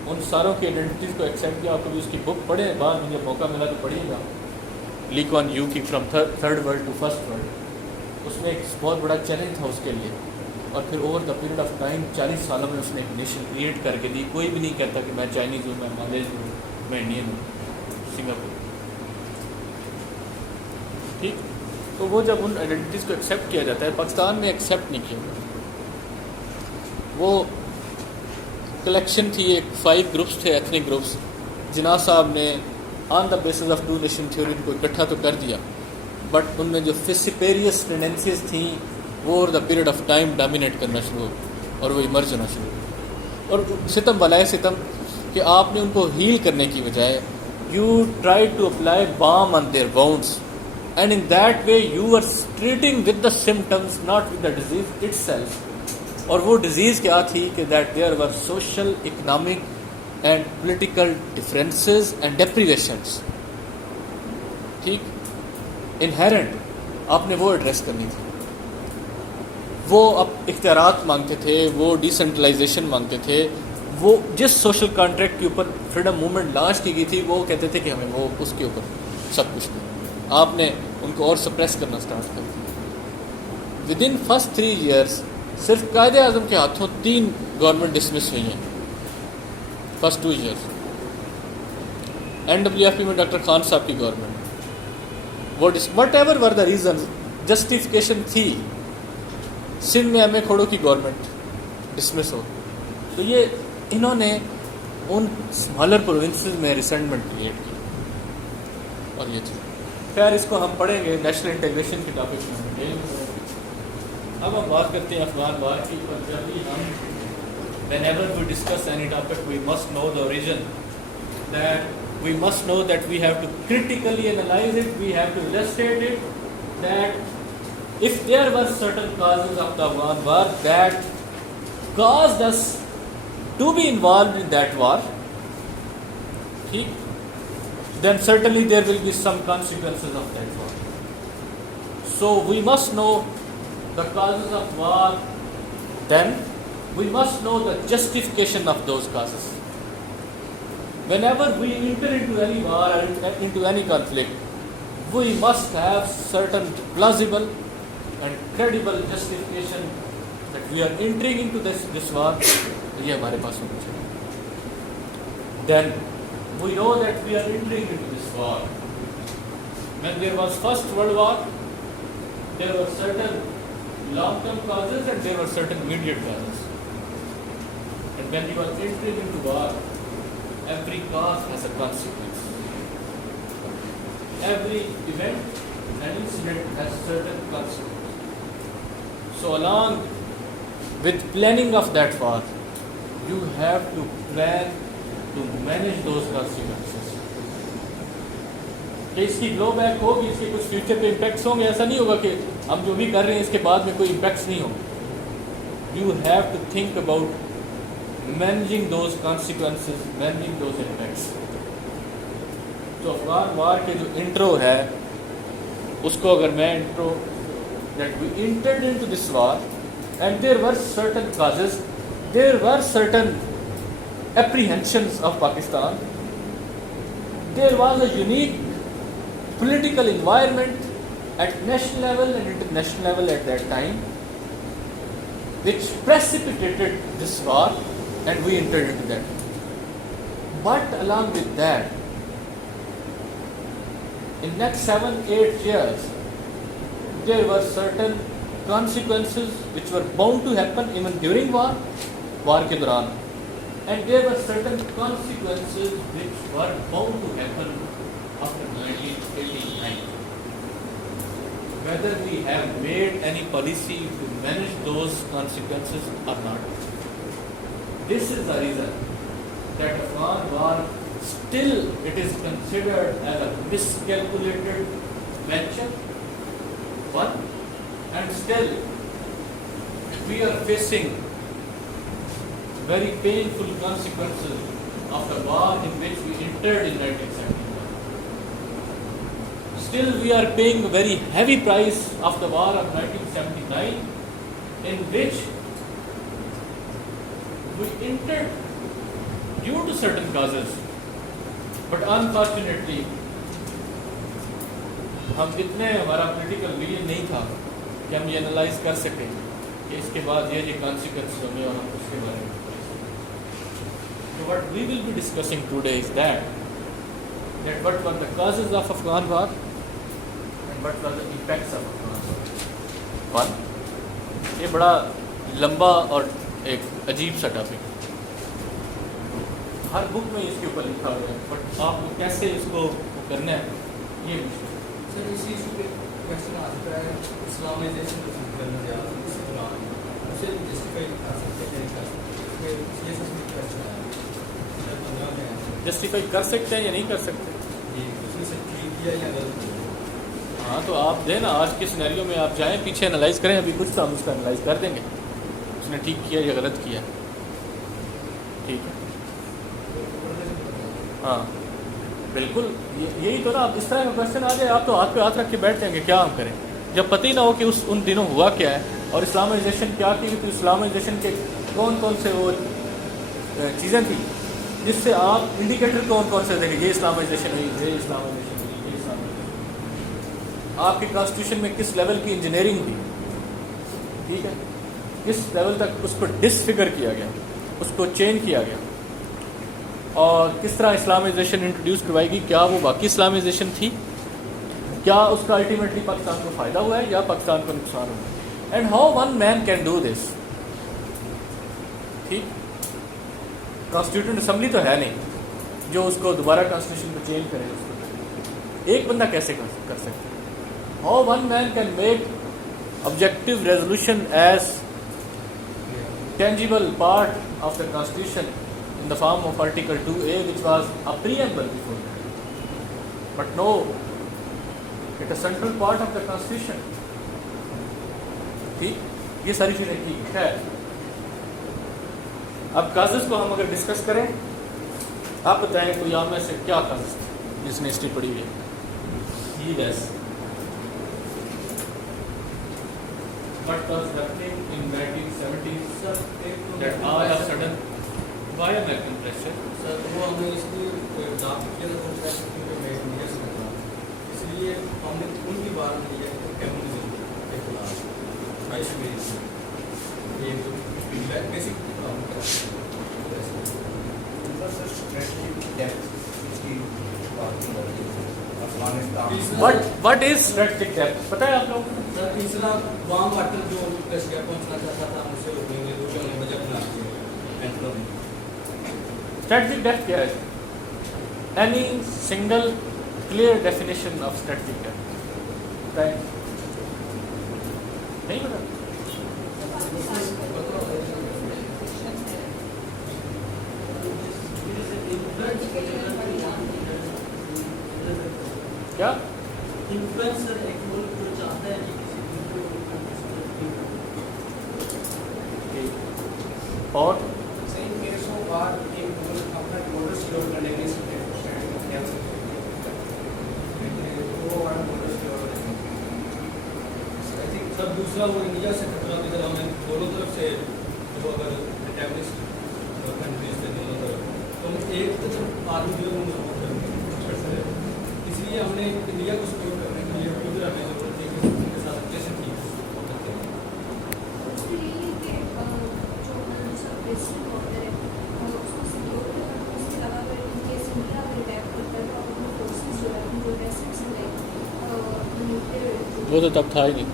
ان ساروں کی آئیڈینٹیز کو ایکسیپٹ کیا. آپ کبھی اس کی بک پڑھیں، بعد میں جب موقع ملا تو پڑھیے گا، لی کوان یو کی from third world to first world. اس میں ایک بہت بڑا چیلنج تھا اس کے لیے، اور پھر over the period of time 40 سالوں میں اس نے ایک نیشن کریٹ کر کے دی. کوئی بھی نہیں کہتا کہ میں چائنیز ہوں، میں مالیز ہوں، میں انڈین ہوں. سنگاپور ٹھیک. تو وہ جب ان آئیڈینٹیز کو ایکسیپٹ کیا جاتا ہے، پاکستان میں ایکسیپٹ نہیں کیا. وہ کلیکشن تھی، ایک 5 گروپس تھے، ایتھنک گروپس. جناح صاحب نے on the basis of 2 nation theory کو اکٹھا تو کر دیا، بٹ ان میں جو فسپیریس ٹینڈنسیز تھیں وہ over the period of time dominate کرنا شروع اور وہ ایمرج ہونا شروع. اور ستم بالائے ستم کہ آپ نے ان کو ہیل کرنے کی بجائے you try to apply balm on their wounds and in that way you are treating with the symptoms not with the disease itself. اور وہ ڈیزیز کیا تھی کہ that there were social, economic and political differences and deprivations. ٹھیک، inherent آپ نے وہ address کرنی تھی. وہ اب اختیارات مانگتے تھے، وہ ڈیسینٹرلائزیشن مانگتے تھے. وہ جس سوشل کانٹریکٹ کے اوپر فریڈم موومنٹ لانچ کی گئی تھی وہ کہتے تھے کہ ہمیں وہ اس کے اوپر سب کچھ دیں. آپ نے ان کو اور سپریس کرنا اسٹارٹ کر دیا. ود ان فرسٹ 3 years صرف قائد اعظم کے ہاتھوں 3 گورنمنٹ ڈسمس ہوئی ہیں فرسٹ 2 years. NWFP میں ڈاکٹر خان صاحب کی گورنمنٹ، وہ what ever were the reasons, justification تھی. سندھ میں ایم اے کھوڑو کی گورنمنٹ ڈسمس ہو. تو یہ انہوں نے ان اسمالر پروونسز میں ریسنٹمنٹ کریٹ کی. اور یہ چیز خیر اس کو ہم پڑھیں گے نیشنل انٹیگریشن کے ٹاپک میں. اب ہم بات کرتے ہیں افغان وار کی. اور جب بھی ہم whenever we discuss any topic we must know the origin, that we must know that we have to critically analyze it, we have to illustrate it, that if there were certain causes of the Afghan war that caused us to be involved in that war, then certainly there will be some consequences of that war. So we must know the causes of war, then we must know the justification of those causes. Whenever we enter into any war or into any conflict, we must have certain plausible and credible justification that we are entering into this war. یہ ہمارے پاس ہونا چاہیے. Then we know that we are entering into this war. When there was First World War, there were certain long-term causes and there were certain immediate causes. And when you are entering into war, every cause has a consequence. Every event and incident has certain consequences. So along with planning of that war, you have to plan to manage those consequences. کہ اس کی گلو back ہوگی، اس کے کچھ future پہ impacts ہوں گے. ایسا نہیں ہوگا کہ ہم جو بھی کر رہے ہیں اس کے بعد میں کوئی امپیکٹس نہیں ہوں. You have to think about managing those consequences, managing those impacts. تو افغان وار کے جو انٹرو ہے اس کو اگر میں intro that we entered into this war, and there were certain causes, there were certain apprehensions of Pakistan. There was a unique political environment at national level and international level at that time, which precipitated this war, and we entered into that. But along with that, in next 7-8 years, there were certain consequences which were bound to happen even during war ke duran, and there were certain consequences which were bound to happen after 1989. Whether we have made any policy to manage those consequences or not. This is the reason that Afghan war still it is considered as a miscalculated venture. One, and still we are facing very painful consequences of the war in which we entered in 1971. Still we are paying a very heavy price of the war of 1979, in which we entered due to certain causes, but unfortunately ہم اتنے ہمارا political vision نہیں تھا کہ ہم یہ analyse کر سکیں کہ اس کے بعد یہ کانسیکوینس ہوں گے اور ہم اس کے بارے میں. So what we will be discussing today is that what were the causes of Afghan war and what were the effects of Afghan war. One, یہ بڑا لمبا اور ایک عجیب سا ٹاپک، ہر بک میں اس کے اوپر لکھا ہوا ہے، بٹ آپ کو کیسے اس کو کرنا ہے یہ مشکل. سر اسی ایشو پہ کوشچن آ سکتا ہے، اسلامائزیشن کرنا زیادہ اسے جسٹیفائی کر سکتے ہیں یہ سب کوشچن ہے، جسٹیفائی کر سکتے ہیں یا نہیں کر سکتے؟ اس نے سب ٹھیک کیا یا غلط کیا؟ ہاں تو آپ جو ہے نا آج کے سینیریو میں آپ جائیں پیچھے انالائز کریں، ابھی کچھ تو ہم اس کا انالائز کر دیں گے اس نے ٹھیک کیا یا غلط کیا. ٹھیک ہے، ہاں بالکل یہی تو نا. اب اس طرح کا کوشچن آ جائے آپ تو ہاتھ پہ ہاتھ رکھ کے بیٹھ جائیں گے کیا ہم کریں، جب پتہ ہی نہ ہو کہ ان دنوں ہوا کیا ہے اور اسلامائزیشن کیا تھی. تو اسلامائزیشن کے کون کون سے وہ چیزیں تھیں جس سے آپ انڈیکیٹر کون سے دیں گے، یہ اسلامائزیشن ہوئی، یہ اسلامائزیشن ہوئی، یہ اسلامائزیشن. آپ کی کانسٹیٹیوشن میں کس لیول کی انجینئرنگ ہوئی، ٹھیک ہے، کس لیول تک اس کو ڈسفگر کیا گیا، اس کو چینج کیا گیا، اور کس طرح اسلامائزیشن انٹروڈیوس کروائی گئی. کیا وہ باقی اسلامائزیشن تھی، کیا اس کا الٹیمیٹلی پاکستان کو فائدہ ہوا ہے یا پاکستان کو نقصان ہوا ہے. And how one man can do this. ٹھیک، کانسٹیٹیوشن اسمبلی تو ہے نہیں جو اس کو دوبارہ کانسٹیٹیوشن کو چینج کرے. اس کو ایک بندہ کیسے کر سکتا ہے. How one man can make objective resolution as tangible part of the constitution in the form of Article 2A, which was a preamble before that. But no, it's a central part of the constitution. ٹھیک، یہ ساری چیزیں ٹھیک ہے. اب causes کو ہم اگر ڈسکس کریں، آپ بتائیں کوئی آپ میں سے کیا کازز جس نے ہسٹری پڑھی ہوئی ہے. یہ ویس What was happening in 1970s that all of a sudden why am I compressor? سر وہ ہمیں اس لیے ڈاک کیا تھا کیونکہ میں انڈیا سے تھا، اس لیے ہم نے ان کی بات کی ہے کمیونزم کے خلاف یہ basic What is strategic depth? پتہ ہے آپ لوگ؟ سر تیسرا وارم واٹر جو کیا پہنچنا چاہتا تھا ہم سے ہونے میں دوسروں نے بجٹ بنا دیا. Strategic depth کیا ہے؟ Any single clear definition of strategic depth? Right? نہیں پتہ؟ کیا؟ انفلوئنسر ایک ملک جو چاہتا ہے کہ اور صحیح کیس ہو بعد ایک ملک اپنا بورڈر سیکیور کرنے کے اسٹینڈ کیا سکتے ہیں وہ ہمارا بورڈر سیکیور کرنے کے. سر دوسرا وہ انڈیا سے خطرہ بھی ذرا ہمیں دونوں طرف سے جو اگر اٹیبلشڈ کنٹریز سے دونوں طرف تو ہم ایک طرف آرمی جو کر سکتے اس لیے ہم نے انڈیا کو سپورٹ کرنے کے لیے ادھر ہمیں ضرورت ہے کہ ان کے ساتھ کیسے ٹھیک وہ تو تب تھا ہی نہیں.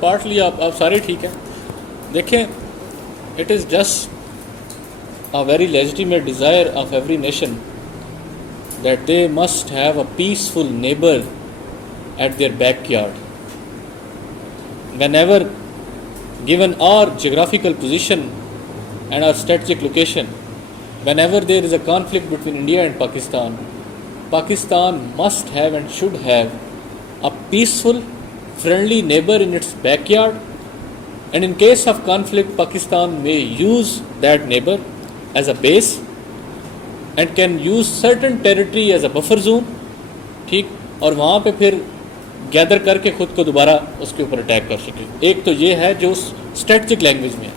پارٹلی آپ سارے ٹھیک ہیں. دیکھیں it is just a very legitimate desire of every nation that they must have a peaceful neighbor at their backyard. Whenever, given our geographical position and our strategic location, whenever there is a conflict between India and Pakistan, Pakistan must have and should have a peaceful, friendly neighbor in its backyard, and in case of conflict, Pakistan may use that neighbor as a base and can use certain territory as a buffer zone, ٹھیک, اور وہاں پہ پھر گیدر کر کے خود کو دوبارہ اس کے اوپر اٹیک کر سکے. ایک تو یہ ہے جو اسٹریٹجک لینگویج میں ہے.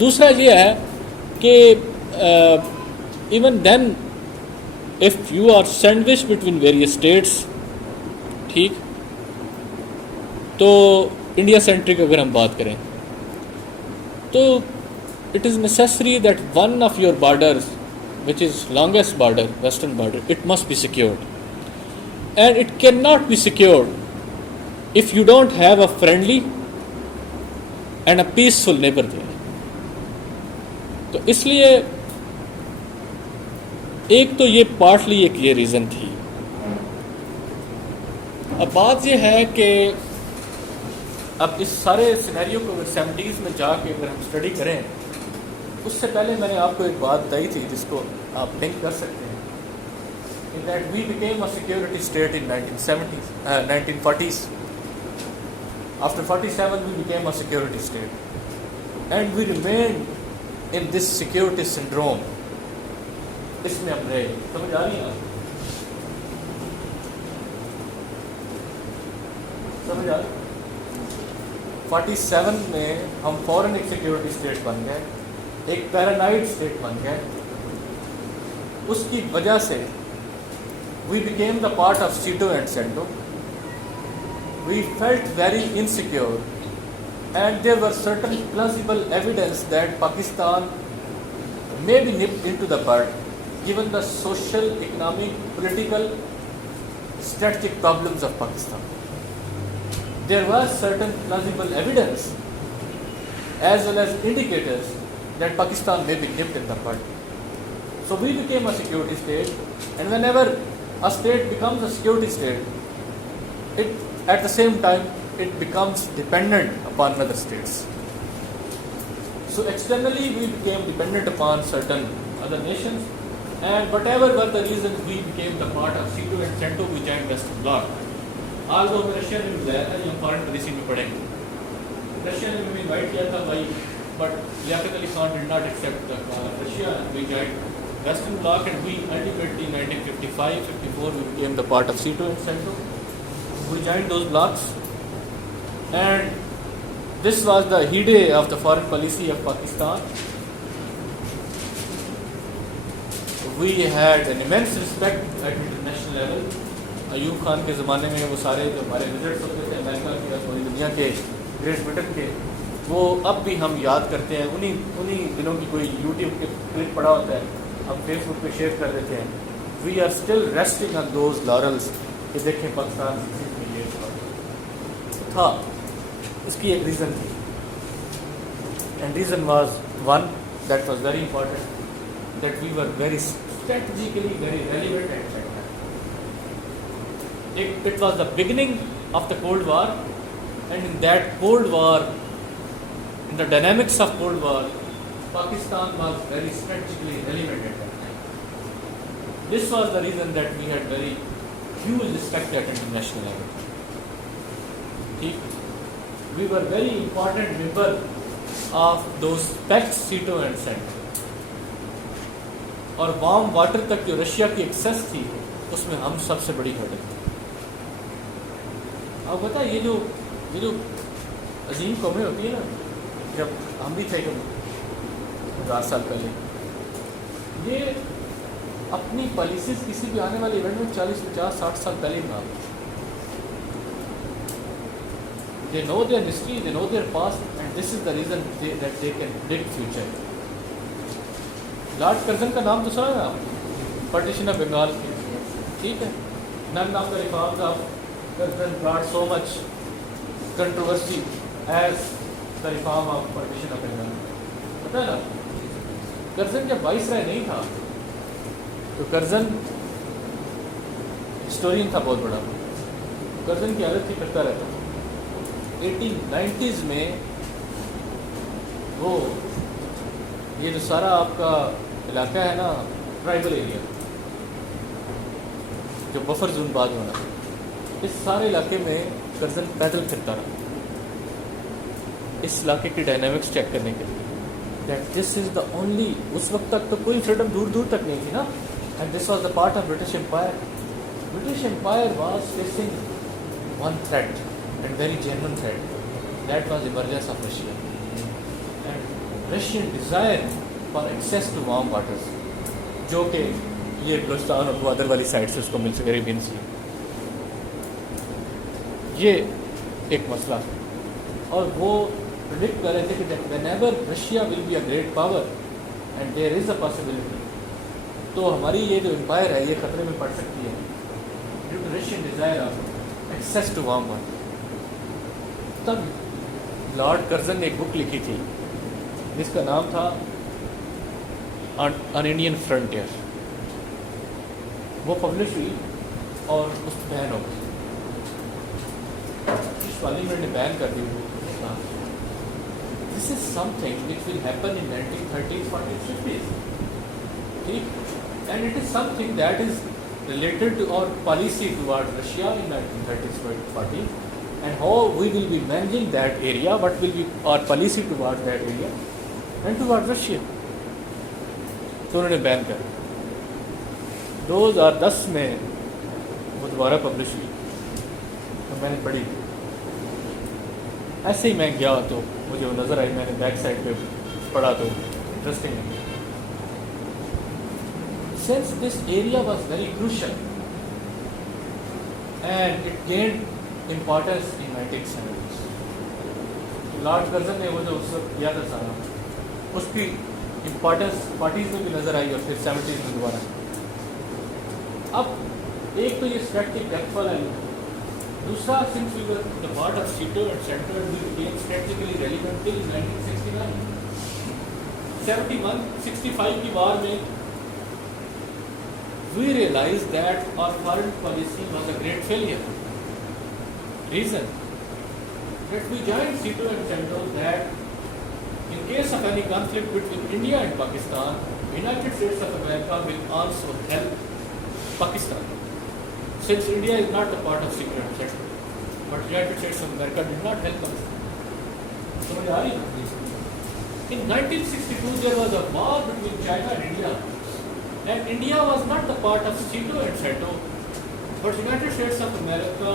دوسرا یہ ہے کہ even then if you are sandwich between various states, ٹھیک, تو انڈیا سینٹرک اگر ہم بات کریں تو it is necessary that one of your borders, which is longest border, western border, it must be secured. And it cannot be secured if you don't have a friendly and a peaceful neighbor there. تو اس لیے ایک تو یہ partly ایک یہ reason تھی. اب بات یہ ہے کہ اب اس سارے سینیریو کو اگر 70s میں جا کے اگر ہم اسٹڈی کریں, اس سے پہلے میں نے آپ کو ایک بات بتائی تھی جس کو آپ لنک کر سکتے ہیں, that we became a security state in 1940s. After 47 we became a security state and we remained in this security syndrome. اس میں ہم رہے. سمجھ آ رہی ہیں آپ؟ سمجھ آ رہی؟ 47 میں ہم فوراً ایک سیکورٹی اسٹیٹ بن گئے, ایک پیرانائڈ اسٹیٹ بن گئے. اس کی وجہ سے we became the part of SEATO and CENTO. We felt very insecure and there were certain plausible evidence that Pakistan may be nipped into the bud given the social, economic, political, strategic problems of Pakistan. There was certain plausible evidence as well as indicators that Pakistan may be nipped in the bud. So we became a security state, and whenever a state becomes a security state, it at the same time it becomes dependent upon other states. So externally we became dependent upon certain other nations, and whatever were the reasons we became the part of C2 and CENTO, we joined Western Bloc. Although Russia نے بلایا تھا, یہ ہم foreign policy میں پڑھیں گے, Russia نے ہمیں انوائٹ کیا تھا بھائی, but Liaquat Ali Khan did not accept the Russia, and we joined Western Bloc, and we ultimately in 1955-54 we became the part of C2 and CENTO. We joined those blocs, and this was the heyday of the foreign policy of Pakistan. We had an immense respect at international level. Ayub Khan کے زمانے میں وہ سارے جو ہمارے visits ہوتے تھے امریکہ کے یا پوری دنیا کے, گریٹ برٹن کے, وہ اب بھی ہم یاد کرتے ہیں. انہی دنوں کی کوئی یوٹیوب کے کلپ پڑا ہوتا ہے, ہم فیس بک پہ شیئر کر دیتے ہیں. We are still resting on those laurels کہ دیکھیں پاکستان میں یہ تھا. اس کی ایک ریزن تھی, and reason was one that was very important, that we were very strategically very relevant and it was the beginning of the Cold War, and in that Cold War, in the dynamics of Cold War, Pakistan was very strategically relevant at that time. This was the reason that we had very huge respect at international level. We were very important member of those PACT, CETO and CENTO. اور warm water تک جو Russia کی access تھی اس میں ہم سب سے بڑی hurdle تھی. آپ پتہ یہ جو عظیم قومیں ہوتی ہیں نا، جب ہم بھی تھے 1000 سال پہلے، یہ اپنی پالیسیز کسی بھی آنے والے ایونٹ میں 40 50 60 سال پہلے ہی بنا. They know their history, they know their past, and this is the reason that they can predict future. Lord Curzon کا نام تو سنا ہے آپ، پارٹیشن آف بنگال کی، ٹھیک ہے. none of the reforms of Curzon brought so much controversy as the reform of partition of Bengal. پتہ ہے نا، کرزن جب وائس رائے نہیں تھا تو کرزن ہسٹورین تھا بہت بڑا. کرزن کی عادت تھی کرتا رہتا. 1890s میں وہ یہ جو سارا آپ کا علاقہ ہے نا، ٹرائبل ایریا جو بفر زون بعد میں ہونا، اس سارے علاقے میں کرزن پیدل پھرتا رہا اس علاقے کی ڈائنامکس چیک کرنے کے لیے. That this is the only, اس وقت تک تو کوئی فریڈم دور دور تک نہیں تھی نا، and this was the part of British umpire. British umpire was facing one threat and very genuine threat, that was emergence of Russia and Russian desire for access to warm waters, جو کہ یہ بلوچستان اور گوادر والی side سے اس کو مل سکے، Arabian سی. یہ ایک مسئلہ ہے، اور وہ پریڈکٹ کر رہے تھے کہ whenever Russia will be a great power and there is a possibility، تو ہماری یہ جو امپائر ہے یہ خطرے میں پڑ سکتی ہے due to Russian desire of access to warm water. تب لارڈ کرزن نے ایک بک لکھی تھی جس کا نام تھا ان انڈین فرنٹیئر. وہ پبلش ہوئی اور اس پہ بین ہو گئی. اس پارلیمنٹ نے بین کر دی. دس از some thing which will happen in 1930s 40s 50s، ٹھیک، and it is something that is related to our policy toward Russia in 1930s 40s. And how we will be managing that area, what will be our policy towards that area and towards Russia. تو انہوں نے بین کر 2010 میں وہ دوبارہ publish ہوئی تو میں نے پڑھی. ایسے ہی میں گیا تو مجھے وہ نظر آئی، میں نے بیک سائڈ پہ پڑھا تو انٹرسٹنگ ہے. Since this area was very crucial and it gained importance in 1970s، lord Curzon نے وہ جو اس وقت کیا تھا سارا، اس کی امپورٹنس 40s میں بھی نظر آئی اور پھر 70s میں دوبارہ. اب ایک تو یہ اسٹریٹجک ڈیپتھ والا ہے، دوسرا sense we were the part of SEATO and central we became strategically relevant till 1969. 71 65 کی وار میں we realized that our foreign policy was a great failure. Reason that we joined SEATO and CENTO that in case of any conflict between India and Pakistan, United States of America will also help Pakistan. Since India is not a part of SEATO and CENTO, but United States of America did not help Pakistan. So in 1962 there was a war between China and India, and India was not the part of SEATO and CENTO, but United States of America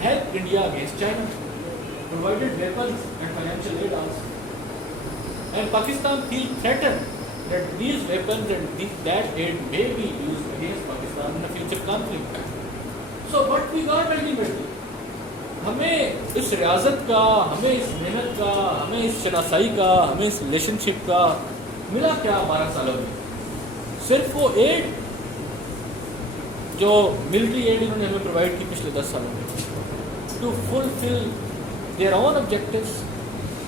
helped India against China, provided weapons and financial aid also. And Pakistan feels threatened that these weapons and that aid may be used against Pakistan in a future conflict. So what we got ultimately, ہمیں اس ریاضت کا، ہمیں اس محنت کا، ہمیں اس شناسائی کا، ہمیں اس relation شپ کا ملا کیا 12 سالوں میں؟ صرف وہ ایڈ جو ملٹری ایڈ انہوں نے ہمیں پرووائڈ کی پچھلے 10 سالوں میں، to fulfil their own objectives,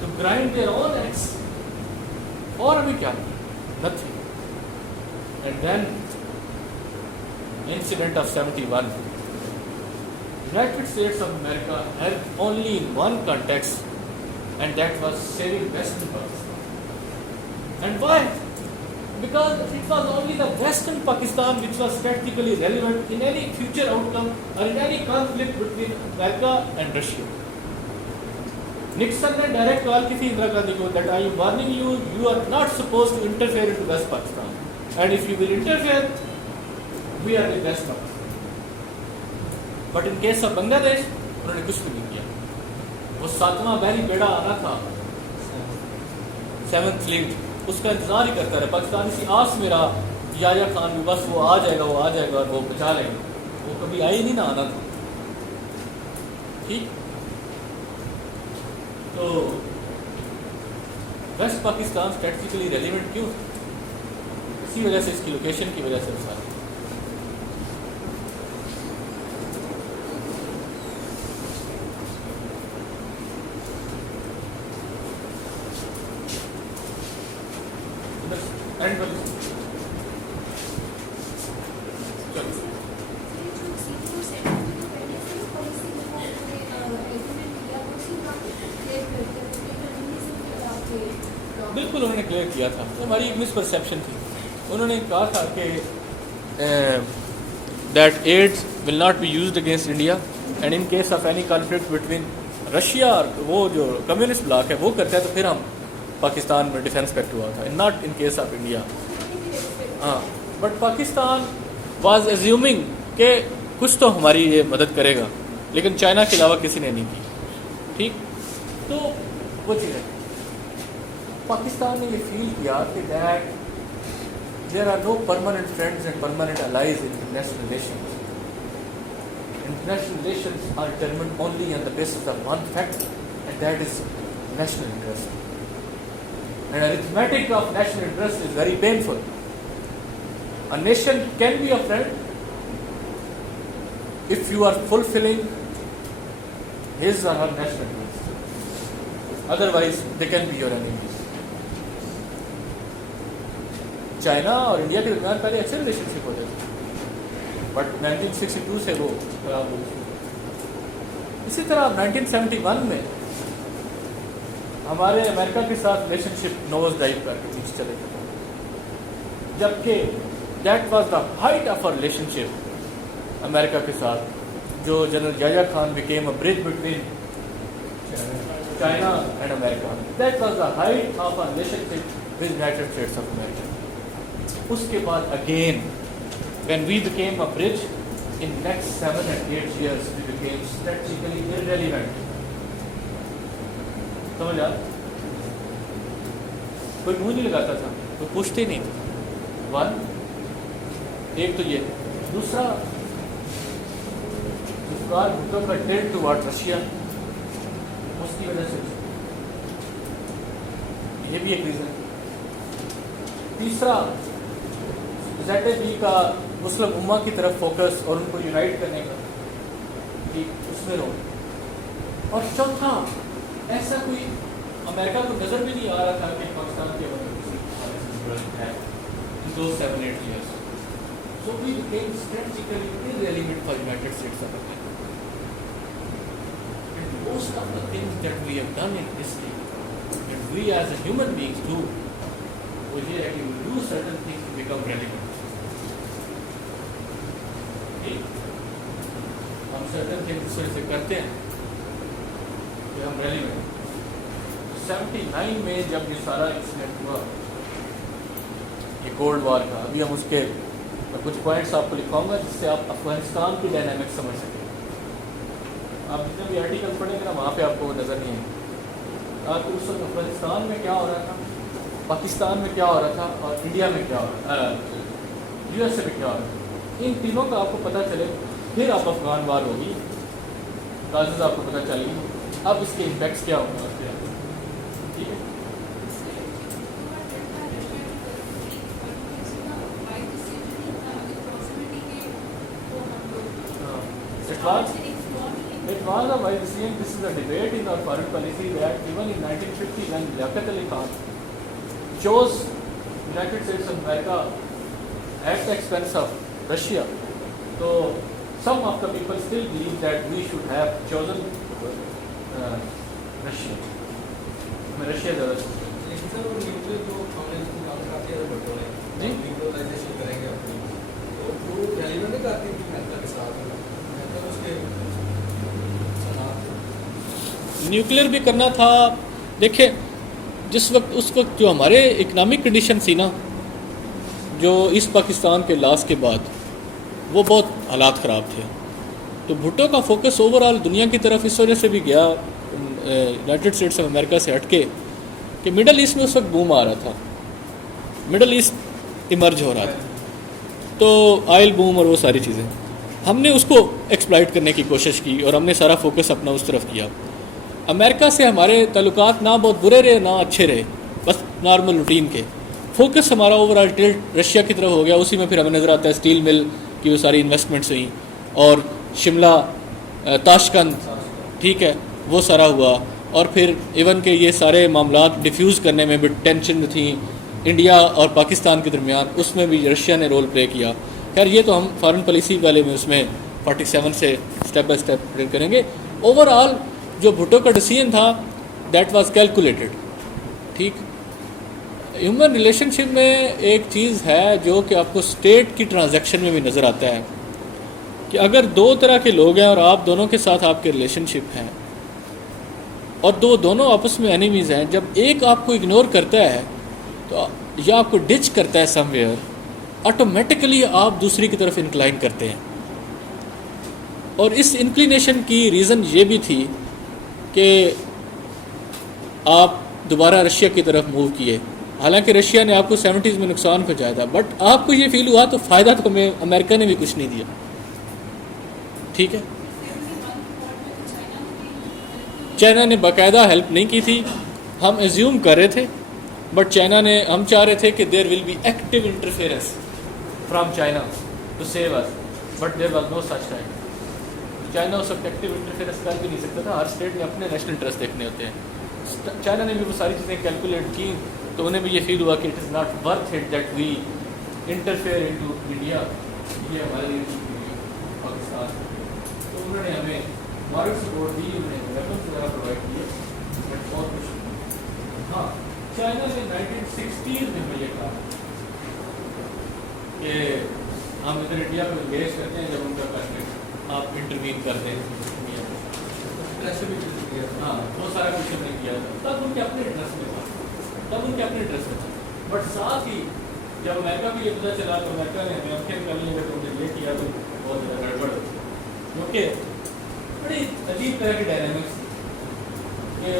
to grind their own axe, اور ابھی کیا nothing. And then incident of 71. United States of America helped only in one context, and that was saving Western Pakistan. And why? Because it was only the Western Pakistan which was strategically relevant in any future outcome or in any conflict between America and Russia. Nixon نے direct call کی تھی اندرا گاندھی کو that I am warning you, you are not supposed to interfere into West Pakistan. and if you will interfere, we are the best ones. But in case of Bangladesh, انہوں نے کچھ بھی نہیں کیا. وہ 7واں بحری بیڑا آنا تھا, 7th fleet, اس کا انتظار ہی کرتا رہا. پاکستان اسی آس میں رہا یحییٰ خان بھی, بس وہ آ جائے گا وہ آ جائے گا اور وہ بچا لیں گے. وہ کبھی آئی نہیں نہ آنا تھا. ٹھیک. تو ویسٹ پاکستان اسٹریٹجیکلی ریلیونٹ کیوں؟ اسی وجہ سے, اس کی لوکیشن کی وجہ سے. سارے اینڈ بالکل انہوں نے کلیئر کیا تھا. ہماری ایک مس پرسیپشن تھی. انہوں نے کہا تھا کہ that aids will not be used against India, and in case of any conflict between Russia اور وہ جو کمیونسٹ بلاک ہے وہ کرتا ہے تو پھر ہم پاکستان میں ڈیفینس پیکٹ ہوا تھا, not in case of India. ہاں, بٹ پاکستان واز ایزیومنگ کہ کچھ تو ہماری یہ مدد کرے گا, لیکن چائنا کے علاوہ کسی نے نہیں کی. ٹھیک. تو وہ چیز ہے, پاکستان نے یہ فیل کیا کہ that there are no permanent friends and permanent allies in international relations. International relations are determined only on the basis of one fact, and that is national interest. And arithmetic of national interest is very painful. A nation can be a friend if you are fulfilling his or her national interest. Otherwise, they can be your enemies. China اور India کے درمیان پہلے اچھے relation شپ ہوتے تھے, but 1962 سے وہ خراب ہو گئی. اسی طرح 1971 میں ہمارے امریکہ کے ساتھ ریلیشن شپ نوز ڈائیو کر کے پیچھے چلے گئے, جبکہ that was the height of our relationship امریکہ کے ساتھ, جو general Yahya Khan became a bridge between China and America. That was the height of our relationship with United States of America. اس کے بعد again when we became a bridge, in next 7 and 8 years we became strategically irrelevant. سمجھ آ, کوئی منہ نہیں لگاتا تھا, کوئی پوچھتے نہیں تھے. ون, ایک تو یہ. دوسرا, ذوالفقار بھٹو کا ٹلٹ ٹوارڈ رشیا, اس کی وجہ سے یہ بھی ایک ریزن. تیسرا, ZAB کا مسلم امہ کی طرف فوکس اور ان کو یونائٹ کرنے کا, اس میں رہو. اور چوتھا, ایسا کوئی امریکہ کو نظر بھی نہیں آ رہا تھا کہ پاکستان کے ہے in those 7-8 years. So we became strategically irrelevant for United States of America. And most of the things that we have done in history, that we as a human beings do, we do certain things to become relevant. ہم certain thing اس وجہ سے کرتے ہیں کہ ہم relevant. 79 میں جب یہ سارا انسیڈنٹ ہوا یہ کولڈ وار کا, ابھی ہم اس کے کچھ پوائنٹس آپ کو لکھاؤں گا جس سے آپ افغانستان کی ڈائنامکس سمجھ سکیں. آپ جتنے بھی آرٹیکل پڑھیں گے نا وہاں پہ آپ کو وہ نظر نہیں آئے آپ کو اس وقت افغانستان میں کیا ہو رہا تھا, پاکستان میں کیا ہو رہا تھا, اور انڈیا میں کیا ہو رہا تھا, USA میں کیا ہو رہا تھا. ان تینوں کا آپ کو پتہ چلے, پھر آپ افغان وار ہوگی, کازز آپ کو پتہ چلے گی, اب اس کے امپیکٹس کیا ہوں گے. ٹھیک ہے. It was a wise decision. This is a debate in our foreign policy that even in 1950 when Liaquat Ali Khan chose United States of America at the expense of Russia, so some of the people still believe that we should have chosen Russia. Russia is the nuclear بھی کرنا تھا. دیکھیں جس وقت اس وقت جو ہمارے economic condition تھی نا جو ایسٹ پاکستان کے لاس کے بعد وہ بہت حالات خراب تھے. تو بھٹو کا فوکس اوور آل دنیا کی طرف اس وجہ سے بھی گیا یونائٹڈ اسٹیٹس آف امریکہ سے ہٹ کے کہ مڈل ایسٹ میں اس وقت بوم آ رہا تھا, مڈل ایسٹ ایمرج ہو رہا تھا, تو آئل بوم اور وہ ساری چیزیں. ہم نے اس کو ایکسپلائٹ کرنے کی کوشش کی اور ہم نے سارا فوکس اپنا اس طرف کیا. امریکہ سے ہمارے تعلقات نہ بہت برے رہے نہ اچھے رہے, بس نارمل روٹین کے. فوکس ہمارا اوور آل ٹلٹ رشیا کی طرف ہو گیا. اسی میں پھر ہمیں نظر آتا ہے اسٹیل مل کی وہ ساری انویسٹمنٹس ہوئیں, اور شملہ تاشقند, ٹھیک ہے, وہ سارا ہوا. اور پھر ایون کہ یہ سارے معاملات ڈیفیوز کرنے میں بھی ٹینشن تھیں انڈیا اور پاکستان کے درمیان, اس میں بھی رشیا نے رول پلے کیا. خیر یہ تو ہم فارن پالیسی والے میں اس میں 47 سے اسٹیپ بائی اسٹیپ کریں گے. اوور آل جو بھٹو کا ڈیسیژن تھا دیٹ واز کیلکولیٹڈ. ٹھیک, ہیومن ریلیشن شپ میں ایک چیز ہے جو کہ آپ کو اسٹیٹ کی ٹرانزیکشن میں بھی نظر آتا ہے کہ اگر دو طرح کے لوگ ہیں اور آپ دونوں کے ساتھ آپ کے ریلیشن شپ ہیں اور دونوں آپس میں اینیمیز ہیں, جب ایک آپ کو اگنور کرتا ہے تو یا آپ کو ڈچ کرتا ہے سم ویئر, آٹومیٹیکلی آپ دوسری کی طرف انکلائن کرتے ہیں. اور اس انکلینیشن کی ریزن یہ بھی تھی کہ آپ دوبارہ رشیا کی طرف موو کیے. حالانکہ رشیا نے آپ کو 70s میں نقصان پہنچایا تھا, بٹ آپ کو یہ فیل ہوا تو فائدہ تو ہمیں امریکہ نے بھی کچھ نہیں دیا. ٹھیک ہے, چائنا نے باقاعدہ ہیلپ نہیں کی تھی, ہم ایزیوم کر رہے تھے, بٹ چائنا نے, ہم چاہ رہے تھے کہ there will be active interference from China to save us, but there was no such time. China اس وقت ایکٹیو انٹرفیئرنس کر بھی نہیں سکتا تھا, ہر اسٹیٹ نے اپنے نیشنل انٹرسٹ دیکھنے ہوتے ہیں. چائنا نے بھی وہ ساری چیزیں کیلکولیٹ کی, تو انہیں بھی یہ فیل ہوا کہ it is not worth it that we interfere into India, یہ ہمارے لیے پاکستان. تو انہوں نے ہمیں مارل سپورٹ دی, انہوں نے ویپنس وغیرہ پرووائڈ کیے, بٹ بہت کچھ. ہاں, چائنا نے 1960s میں یہ کہا کہ ہم ادھر انڈیا کو انگیج کرتے ہیں, جب ان کا کنفلکٹ آپ انٹروین کرتے ہیں. ہاں, بہت سارا کچھ ہم نے کیا تھا, تب ان کے اپنے انٹرسٹ میں تھا, بٹ ساتھ ہی جب امریکہ بھی یہ پتہ چلا تو امریکہ نے ہمیں اپنے نکالنے میں تم نے یہ کیا تو بہت زیادہ گڑبڑ, کیونکہ بڑی عجیب طرح کی ڈائنامکس کہ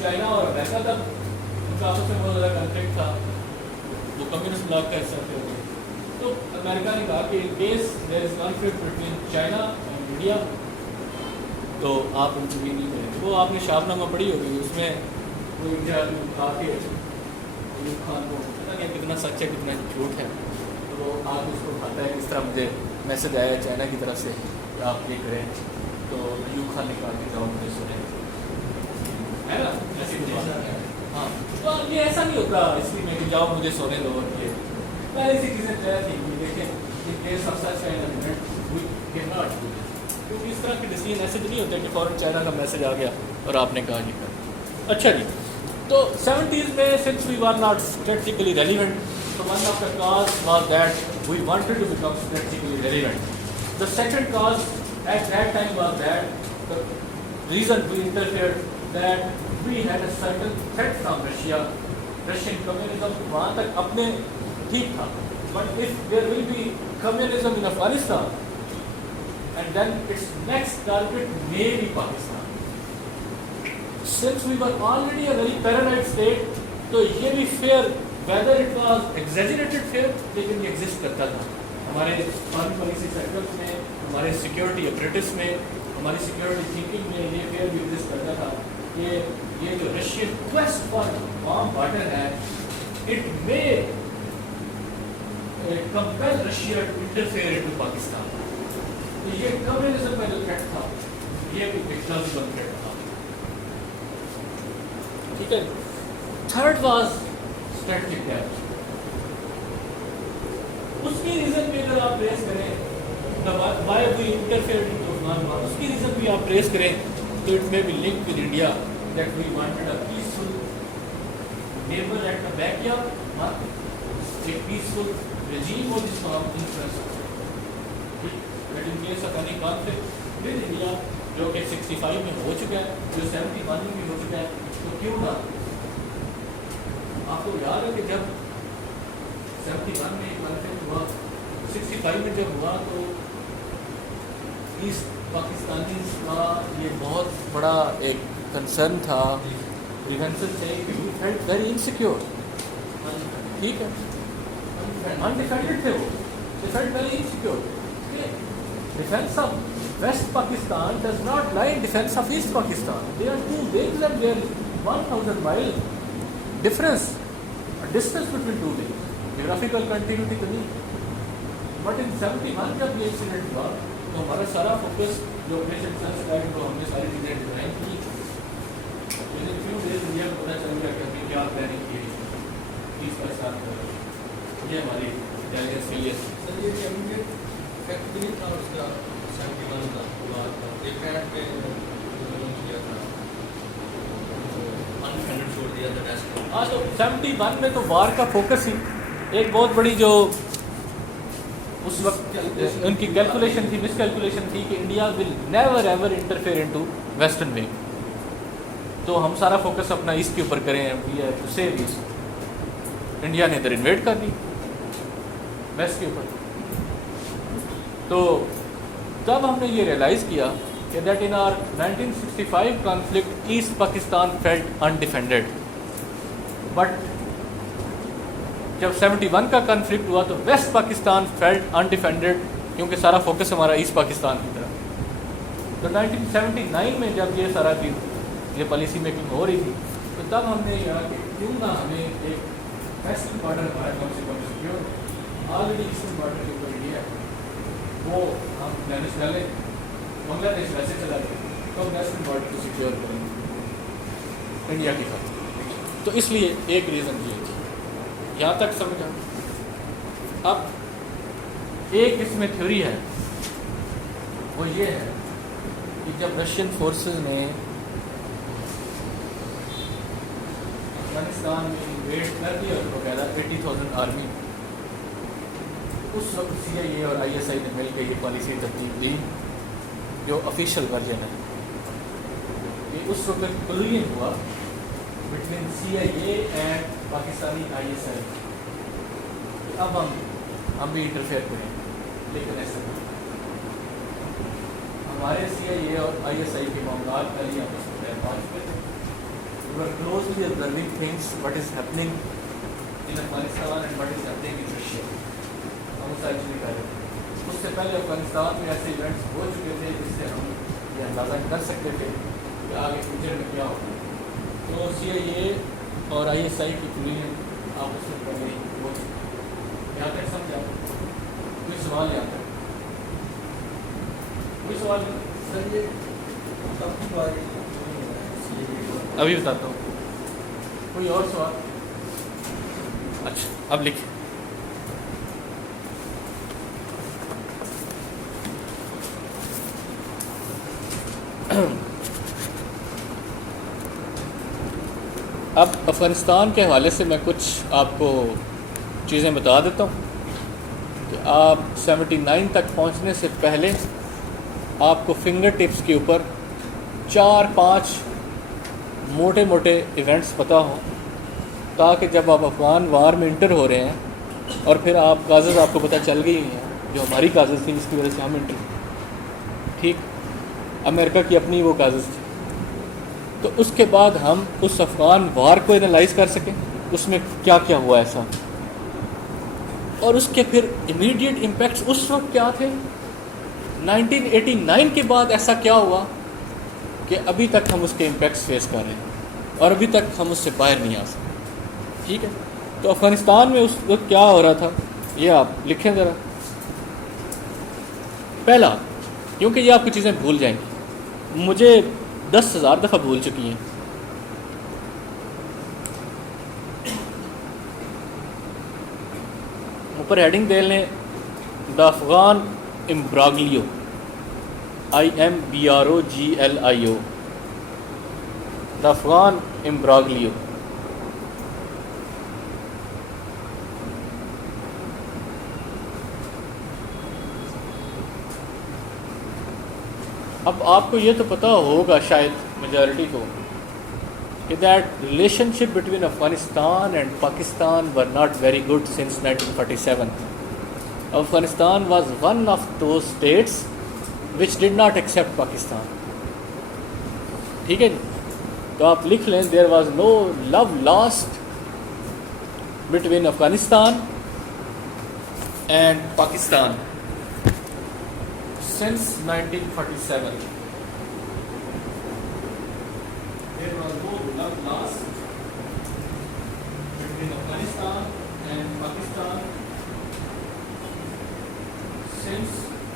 چائنا اور امریکہ تک ان کا آپس میں بہت زیادہ کنفلکٹ تھا, وہ کمیونسٹ بلاک کا حصہ تھے. تو امریکہ نے کہا کہ in case there is conflict between China and India تو آپ ان کو بھی نہیں کریں. وہ آپ نے شاہ نامہ پڑھی ہوگی, اس میں وہ انڈیا کھا کے ایوب خان کو پتہ نہیں کتنا سچ ہے کتنا جھوٹ ہے, تو وہ آج اس کو کھاتا ہے. کس طرح مجھے میسج آیا چائنا کی طرف سے کہ آپ یہ کریں, تو ایوب خان نے کہا کہ جاؤ مجھے سنے, ہے نا ایسی. ہاں, تو یہ ایسا نہیں ہوتا اس لیے میں کہ جاؤ مجھے سونے دو, اور یہ پہلے سی چیزیں طے تھی کہ دیکھیں کہ کیس آف سچ کا we can not do this, کیونکہ اس طرح کے ڈیسیژن ایسے نہیں ہوتے کہ فوراً چائنا کا میسج آ گیا اور آپ نے کہا یہ کر. اچھا جی, تو 70s میں since we were not strategically relevant, so one of the cause was that we wanted to become strategically relevant. The second cause at that time was that the reason we interfered that we had a certain threat from Russia. Russian communism وہاں تک اپنے ٹھیک تھا, but if there will be communism in Afghanistan and then its next target may be Pakistan. Since we were already a very paranoid state, تو یہ بھی fear, whether it was exaggerated fear, لیکن یہ ایگزسٹ کرتا تھا ہمارے foreign policy circles میں, ہمارے سیکورٹی اپریٹس میں, ہماری سیکورٹی تھنکنگ میں یہ fear بھی ایگزسٹ کرتا تھا کہ یہ جو Russian quest for bomb water ہے, it may compel Russia to interfere into Pakistan. تو یہ کمیونزم کا جو تھریٹ تھا یہ بھی ایک پلازیبل تھریٹ تھا. ٹھیک ہے. Third was strategic depth. اس کی ریزن بھی اگر آپ ٹریس کریں why we interfered into Afghan, اس کی ریزن بھی آپ ٹریس کریں تو it may be link with India that we wanted a peaceful neighbour at the backyard, ایک peaceful regime or this influence. But in case of any conflict with India, جو کہ 65 میں ہو چکا ہے, جو 71 میں بھی ہو چکا ہے, تو کیوں نہ. آپ کو یاد ہے کہ جب 71 میں کانفلکٹ ہوا, 65 میں جب ہوا تو ایسٹ پاکستانیز کا یہ بہت بڑا ایک کنسرن تھا, ڈیفینسز تھے کہ وی فیلٹ ویری انسیکیور. ٹھیک ہے, انڈیفینڈڈ تھے وہ, they felt very insecure. Defence of West Pakistan does not lie in defence of East Pakistan. They are two wings and they are 1000 mile difference, distance between two wings, geographical contiguity تو نہیں. But in 71 جب یہ incident ہوا تو ہمارا سارا focus جو operation سنسکرائب کو ہم نے ساری چیزیں ڈیزائن کی. لیکن فیو ڈیز انڈیا کو پتہ چل گیا کہ ہمیں کیا پلاننگ کی ہے اس کا ساتھ. یہ ہماری انٹیلیجنس فیلئر. سر یہ امیڈیٹ افیکٹ بھی تھا اس کا 71 کا بعد ایک منٹ پہ لانچ کیا تھا, انڈیفینڈڈ چھوڑ دیا تھا ڈیسک. ہاں تو 71 میں تو وار کا فوکس ہی ایک بہت بڑی جو اس وقت ان کی کیلکولیشن تھی, مس کیلکولیشن تھی کہ India will never ever interfere into western wing. تو ہم سارا فوکس اپنا ایسٹ کے اوپر کریں, we have to save east. India نے ادھر انویٹ کر دی ویسٹ کے اوپر. تو تب ہم نے یہ ریئلائز کیا کہ that in our 1965 conflict East Pakistan felt undefended. But جب 71 کا کنفلکٹ ہوا تو ویسٹ پاکستان فیلٹ انڈیفینڈڈ, کیونکہ سارا فوکس ہمارا ایسٹ پاکستان کی طرف. تو 1979 میں جب یہ سارا چیز یہ پالیسی میکنگ ہو رہی تھی تو تب ہم نے کہا کہ کیوں نہ ہمیں ایک ویسٹرن بارڈر ہمارا کم سے کم سیکیور, آلریڈی ایسٹرن بارڈر کے اوپر انڈیا ہے وہ ہم مینیج کر لیں. بنگلہ دیش ویسے چلا گیا تو ہم ویسٹرن بارڈر کو سیکیور کریں گے انڈیا کی خاطر. تو اس لیے ایک ریزن یہ تھی. یہاں تک سمجھا. اب ایک اس میں تھیوری ہے, وہ یہ ہے کہ جب رشین فورسز نے افغانستان میں انویڈ کر دیا وغیرہ 80,000 آرمی, اس وقت سی آئی اے اور آئی ایس آئی نے مل کے یہ پالیسی ترتیب دی جو آفیشیل ورژن ہے. یہ اس وقت کلین ہوا between C I A and Pakistani I S I. اب ہم بھی انٹرفیئر کریں, لیکن ایسا نہیں. ہمارے سی آئی اے اور آئی ایس آئی کے معاملات کا لیے آپس میں پہنچ چکے تھے. We were closely observing things, what is happening in Afghanistan and what is happening in Russia. ہم اس ساری چیزیں کر رہے تھے. اس سے پہلے افغانستان میں ایسے ایونٹس ہو چکے تھے جس سے ہم یہ اندازہ کر سکتے تھے کہ آگے فیوچر میں کیا ہوگا. تو سی آئی اے اور آئی ایس آئی کی پوری آپس میں کر گئی ہو چکی. یہاں تک سمجھا؟ کوئی سوال یہاں تک؟ کوئی سوال نہیں؟ سر یہ کب کی بات ہے؟ ابھی بتاتا ہوں. کوئی اور سوال؟ اچھا اب لکھیں. اب افغانستان کے حوالے سے میں کچھ آپ کو چیزیں بتا دیتا ہوں کہ آپ 79 تک پہنچنے سے پہلے آپ کو فنگر ٹپس کے اوپر 4-5 موٹے موٹے ایونٹس پتہ ہوں, تاکہ جب آپ افغان وار میں انٹر ہو رہے ہیں اور پھر آپ کازز آپ کو پتہ چل گئی ہیں جو ہماری کازز تھیں جس کی وجہ سے ہم انٹر. ٹھیک, امریکہ کی اپنی وہ کازز تھی. تو اس کے بعد ہم اس افغان وار کو انالائز کر سکیں اس میں کیا کیا ہوا ایسا, اور اس کے پھر امیڈیٹ امپیکٹس اس وقت کیا تھے. 1989 کے بعد ایسا کیا ہوا کہ ابھی تک ہم اس کے امپیکٹس فیس کر رہے ہیں اور ابھی تک ہم اس سے باہر نہیں آ سکتے. ٹھیک ہے, تو افغانستان میں اس وقت کیا ہو رہا تھا یہ آپ لکھیں ذرا. پہلا, کیونکہ یہ آپ کی چیزیں بھول جائیں گی, مجھے 10,000 دفعہ بھول چکی ہیں. اوپر ہیڈنگ دے لیں دا افغان امبراگلیو, IMBROGLIO, دا افغان امبراگلیو. اب آپ کو یہ تو پتہ ہوگا شاید میجارٹی کو that relationship between Afghanistan and Pakistan were not very good since 1947. Afghanistan was one of those states which did not accept Pakistan. ٹھیک ہے جی, تو آپ لکھ لیں there was no love lost between Afghanistan and Pakistan since 1947. There was no love lost between Afghanistan and Pakistan since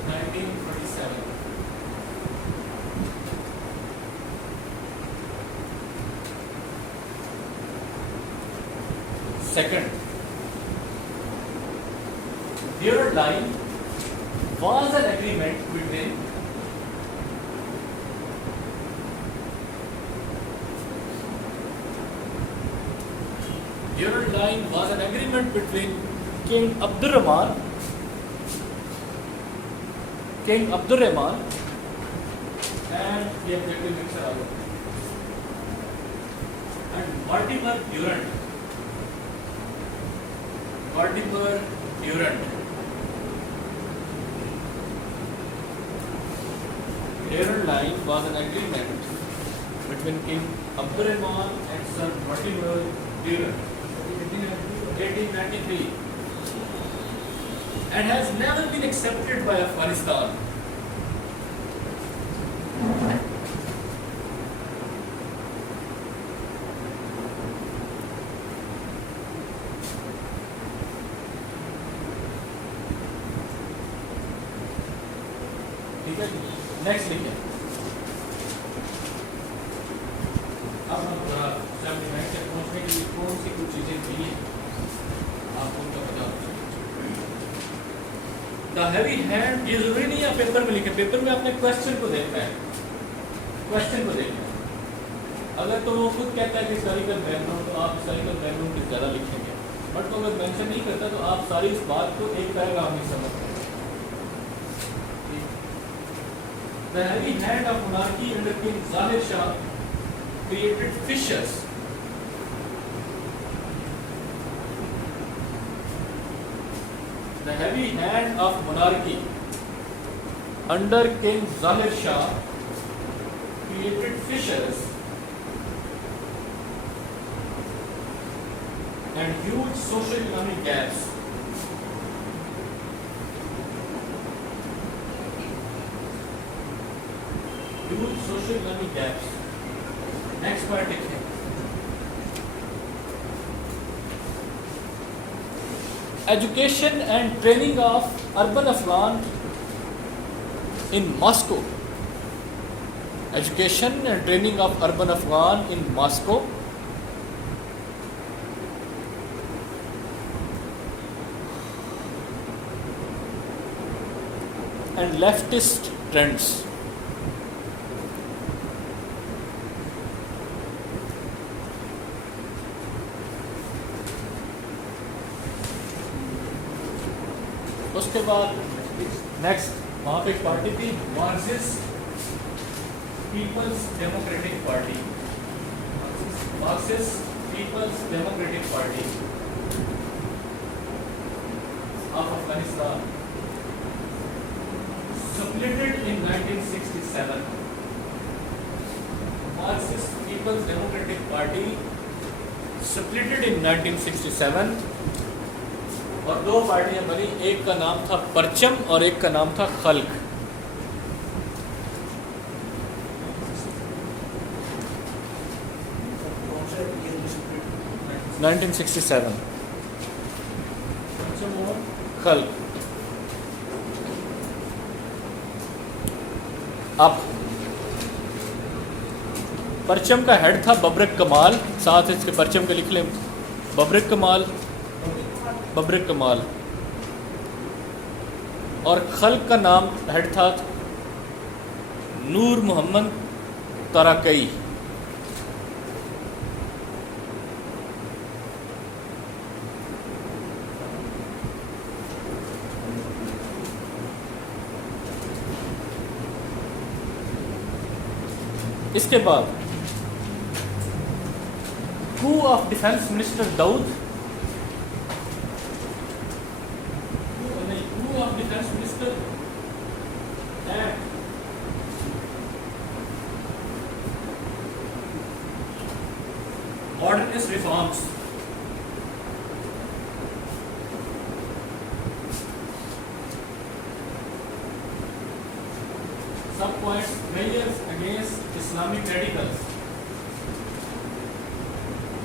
1947. Second, Durand Line was an agreement between King Abdurrahman and the objective mixer and Mortimer Durand. Durand Line was an agreement between King Abdurrahman and Sir Mortimer Durand, 1893, and has never been accepted by Afghanistan. Next لکھیں. اب ہم سیمپلیمنٹ تک پہنچنے کے لیے کون سی کچھ چیزیں تھیں آپ کو ان کا پتا ہونا چاہیے. دا ہیوی ہینڈ, یہ ضروری نہیں ہے پیپر میں لکھیں, پیپر میں اپنے کوشچن کو دیکھنا ہے, اگر تو وہ خود کہتا ہے کہ ہسٹوریکل بیک گراؤنڈ تو آپ ہسٹوریکل بیک گراؤنڈ کچھ زیادہ لکھیں گے, بٹ وہ اگر مینشن نہیں کرتا تو آپ ساری اس بات کو ایک پیراگراف میں سمجھتے ہیں. The heavy hand of monarchy under King Zahir Shah created fissures. The heavy hand of monarchy under King Zahir Shah created fissures and huge socio-economic gaps. Socio-economic gaps. Next part likhenge. Education and training of urban Afghan in Moscow. Education and training of urban Afghan in Moscow. And leftist trends. اس کے بعد next وہاں پہ ایک party تھی Marxist People's Democratic Party of Afghanistan splitted in 1967. Marxist People's Democratic Party splitted in 1967 اور دو پارٹیاں بنی, ایک کا نام تھا پرچم اور ایک کا نام تھا خلق. پرچم اور خلق. اب پرچم کا ہیڈ تھا ببرک کمال, ساتھ اس کے پرچم کے لکھ لیں ببرک کمال, اور خلق کا نام ہیڈ تھا نور محمد تاراکئی. اس کے بعد coup of Defense Minister Daud. Coup of Defense Minister and ordinance reforms. Some points measures against Islamic radicals.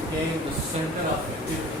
became the center of activity.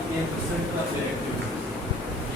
became the center of their activity.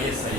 ISI.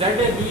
ZAB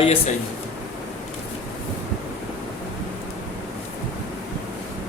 ISI.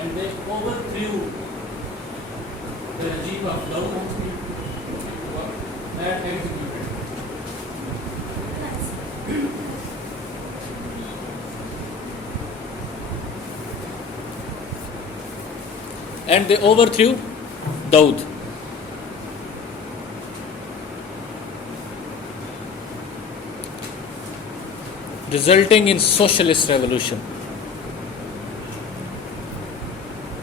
and they overthrew the regime of Daud and executed. And they overthrew Daud. Resulting in socialist revolution.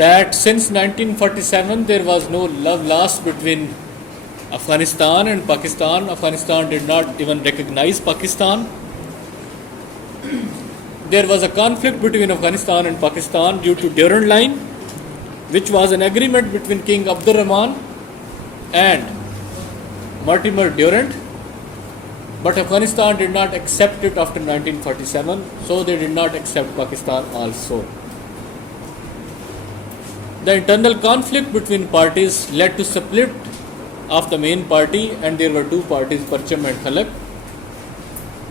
That since 1947 there was no love lost between Afghanistan and Pakistan. Afghanistan did not even recognize Pakistan. There was a conflict between Afghanistan and Pakistan due to Durand Line, which was an agreement between King Abdul Rahman and Mortimer Durand, but Afghanistan did not accept it after 1947, so they did not accept Pakistan also. The internal conflict between parties led to split of the main party, and there were two parties, Parcham and Khalaq.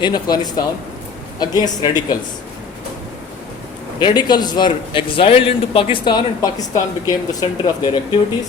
in Afghanistan against radicals. Radicals were exiled into Pakistan and Pakistan became the center of their activities.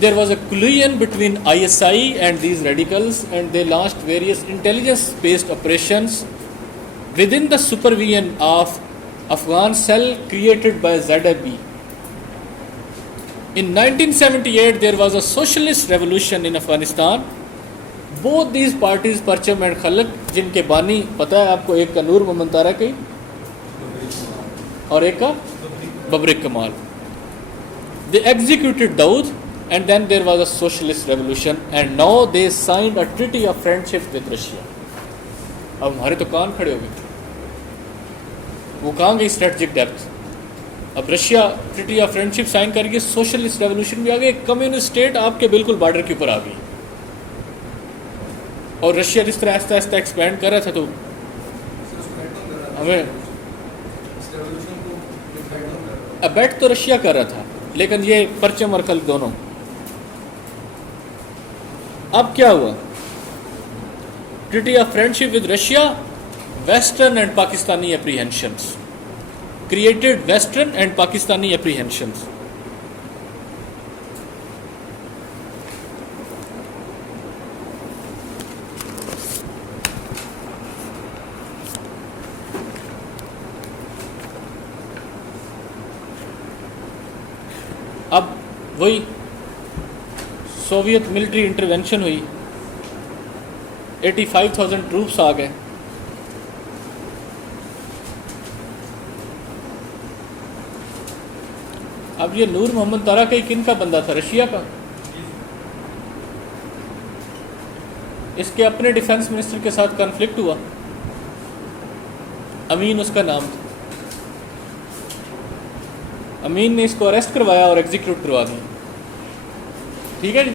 There was a collusion between ISI and these radicals, and they launched various intelligence-based operations within the supervision of Afghan cell created by ZAB. In 1978, there was a socialist revolution in Afghanistan. Both these parties, Parcham and Khalq, جن کے بانی پتہ ہے آپ کو، ایک کا نور محمد تارکی اور ایک کا ببرک کمال. They executed Dawood, and then there was a socialist revolution, and now they signed a treaty of friendship with Russia. اب ہمارے تو کان کھڑے ہو گئے، وہ کہاں گئی اسٹریٹجک ڈیپتھ. اب Russia treaty of friendship sign کر کے سوشلسٹ ریولوشن بھی آ گئی، کمیونسٹ اسٹیٹ آپ کے بالکل بارڈر کے اوپر آ گئی. اور رشیا جس طرح آہستہ آہستہ ایکسپینڈ کر رہا تھا تو ہمیں ابیٹ تو رشیا کر رہا تھا، لیکن یہ پرچم اور خلق دونوں. اب کیا ہوا؟ Treaty of friendship with Russia, Western and Pakistani apprehensions created Western and Pakistani apprehensions. اب وہی سوویت ملٹری انٹروینشن ہوئی، 85,000 ٹروپس آ گئے. اب یہ نور محمد تارکی کن کا بندہ تھا؟ رشیا کا. اس کے اپنے ڈیفنس منسٹر کے ساتھ کنفلکٹ ہوا، امین اس کا نام تھا. امین نے اس کو اریسٹ کروایا اور ایگزیکیوٹ کروا دیا. ٹھیک ہے جی.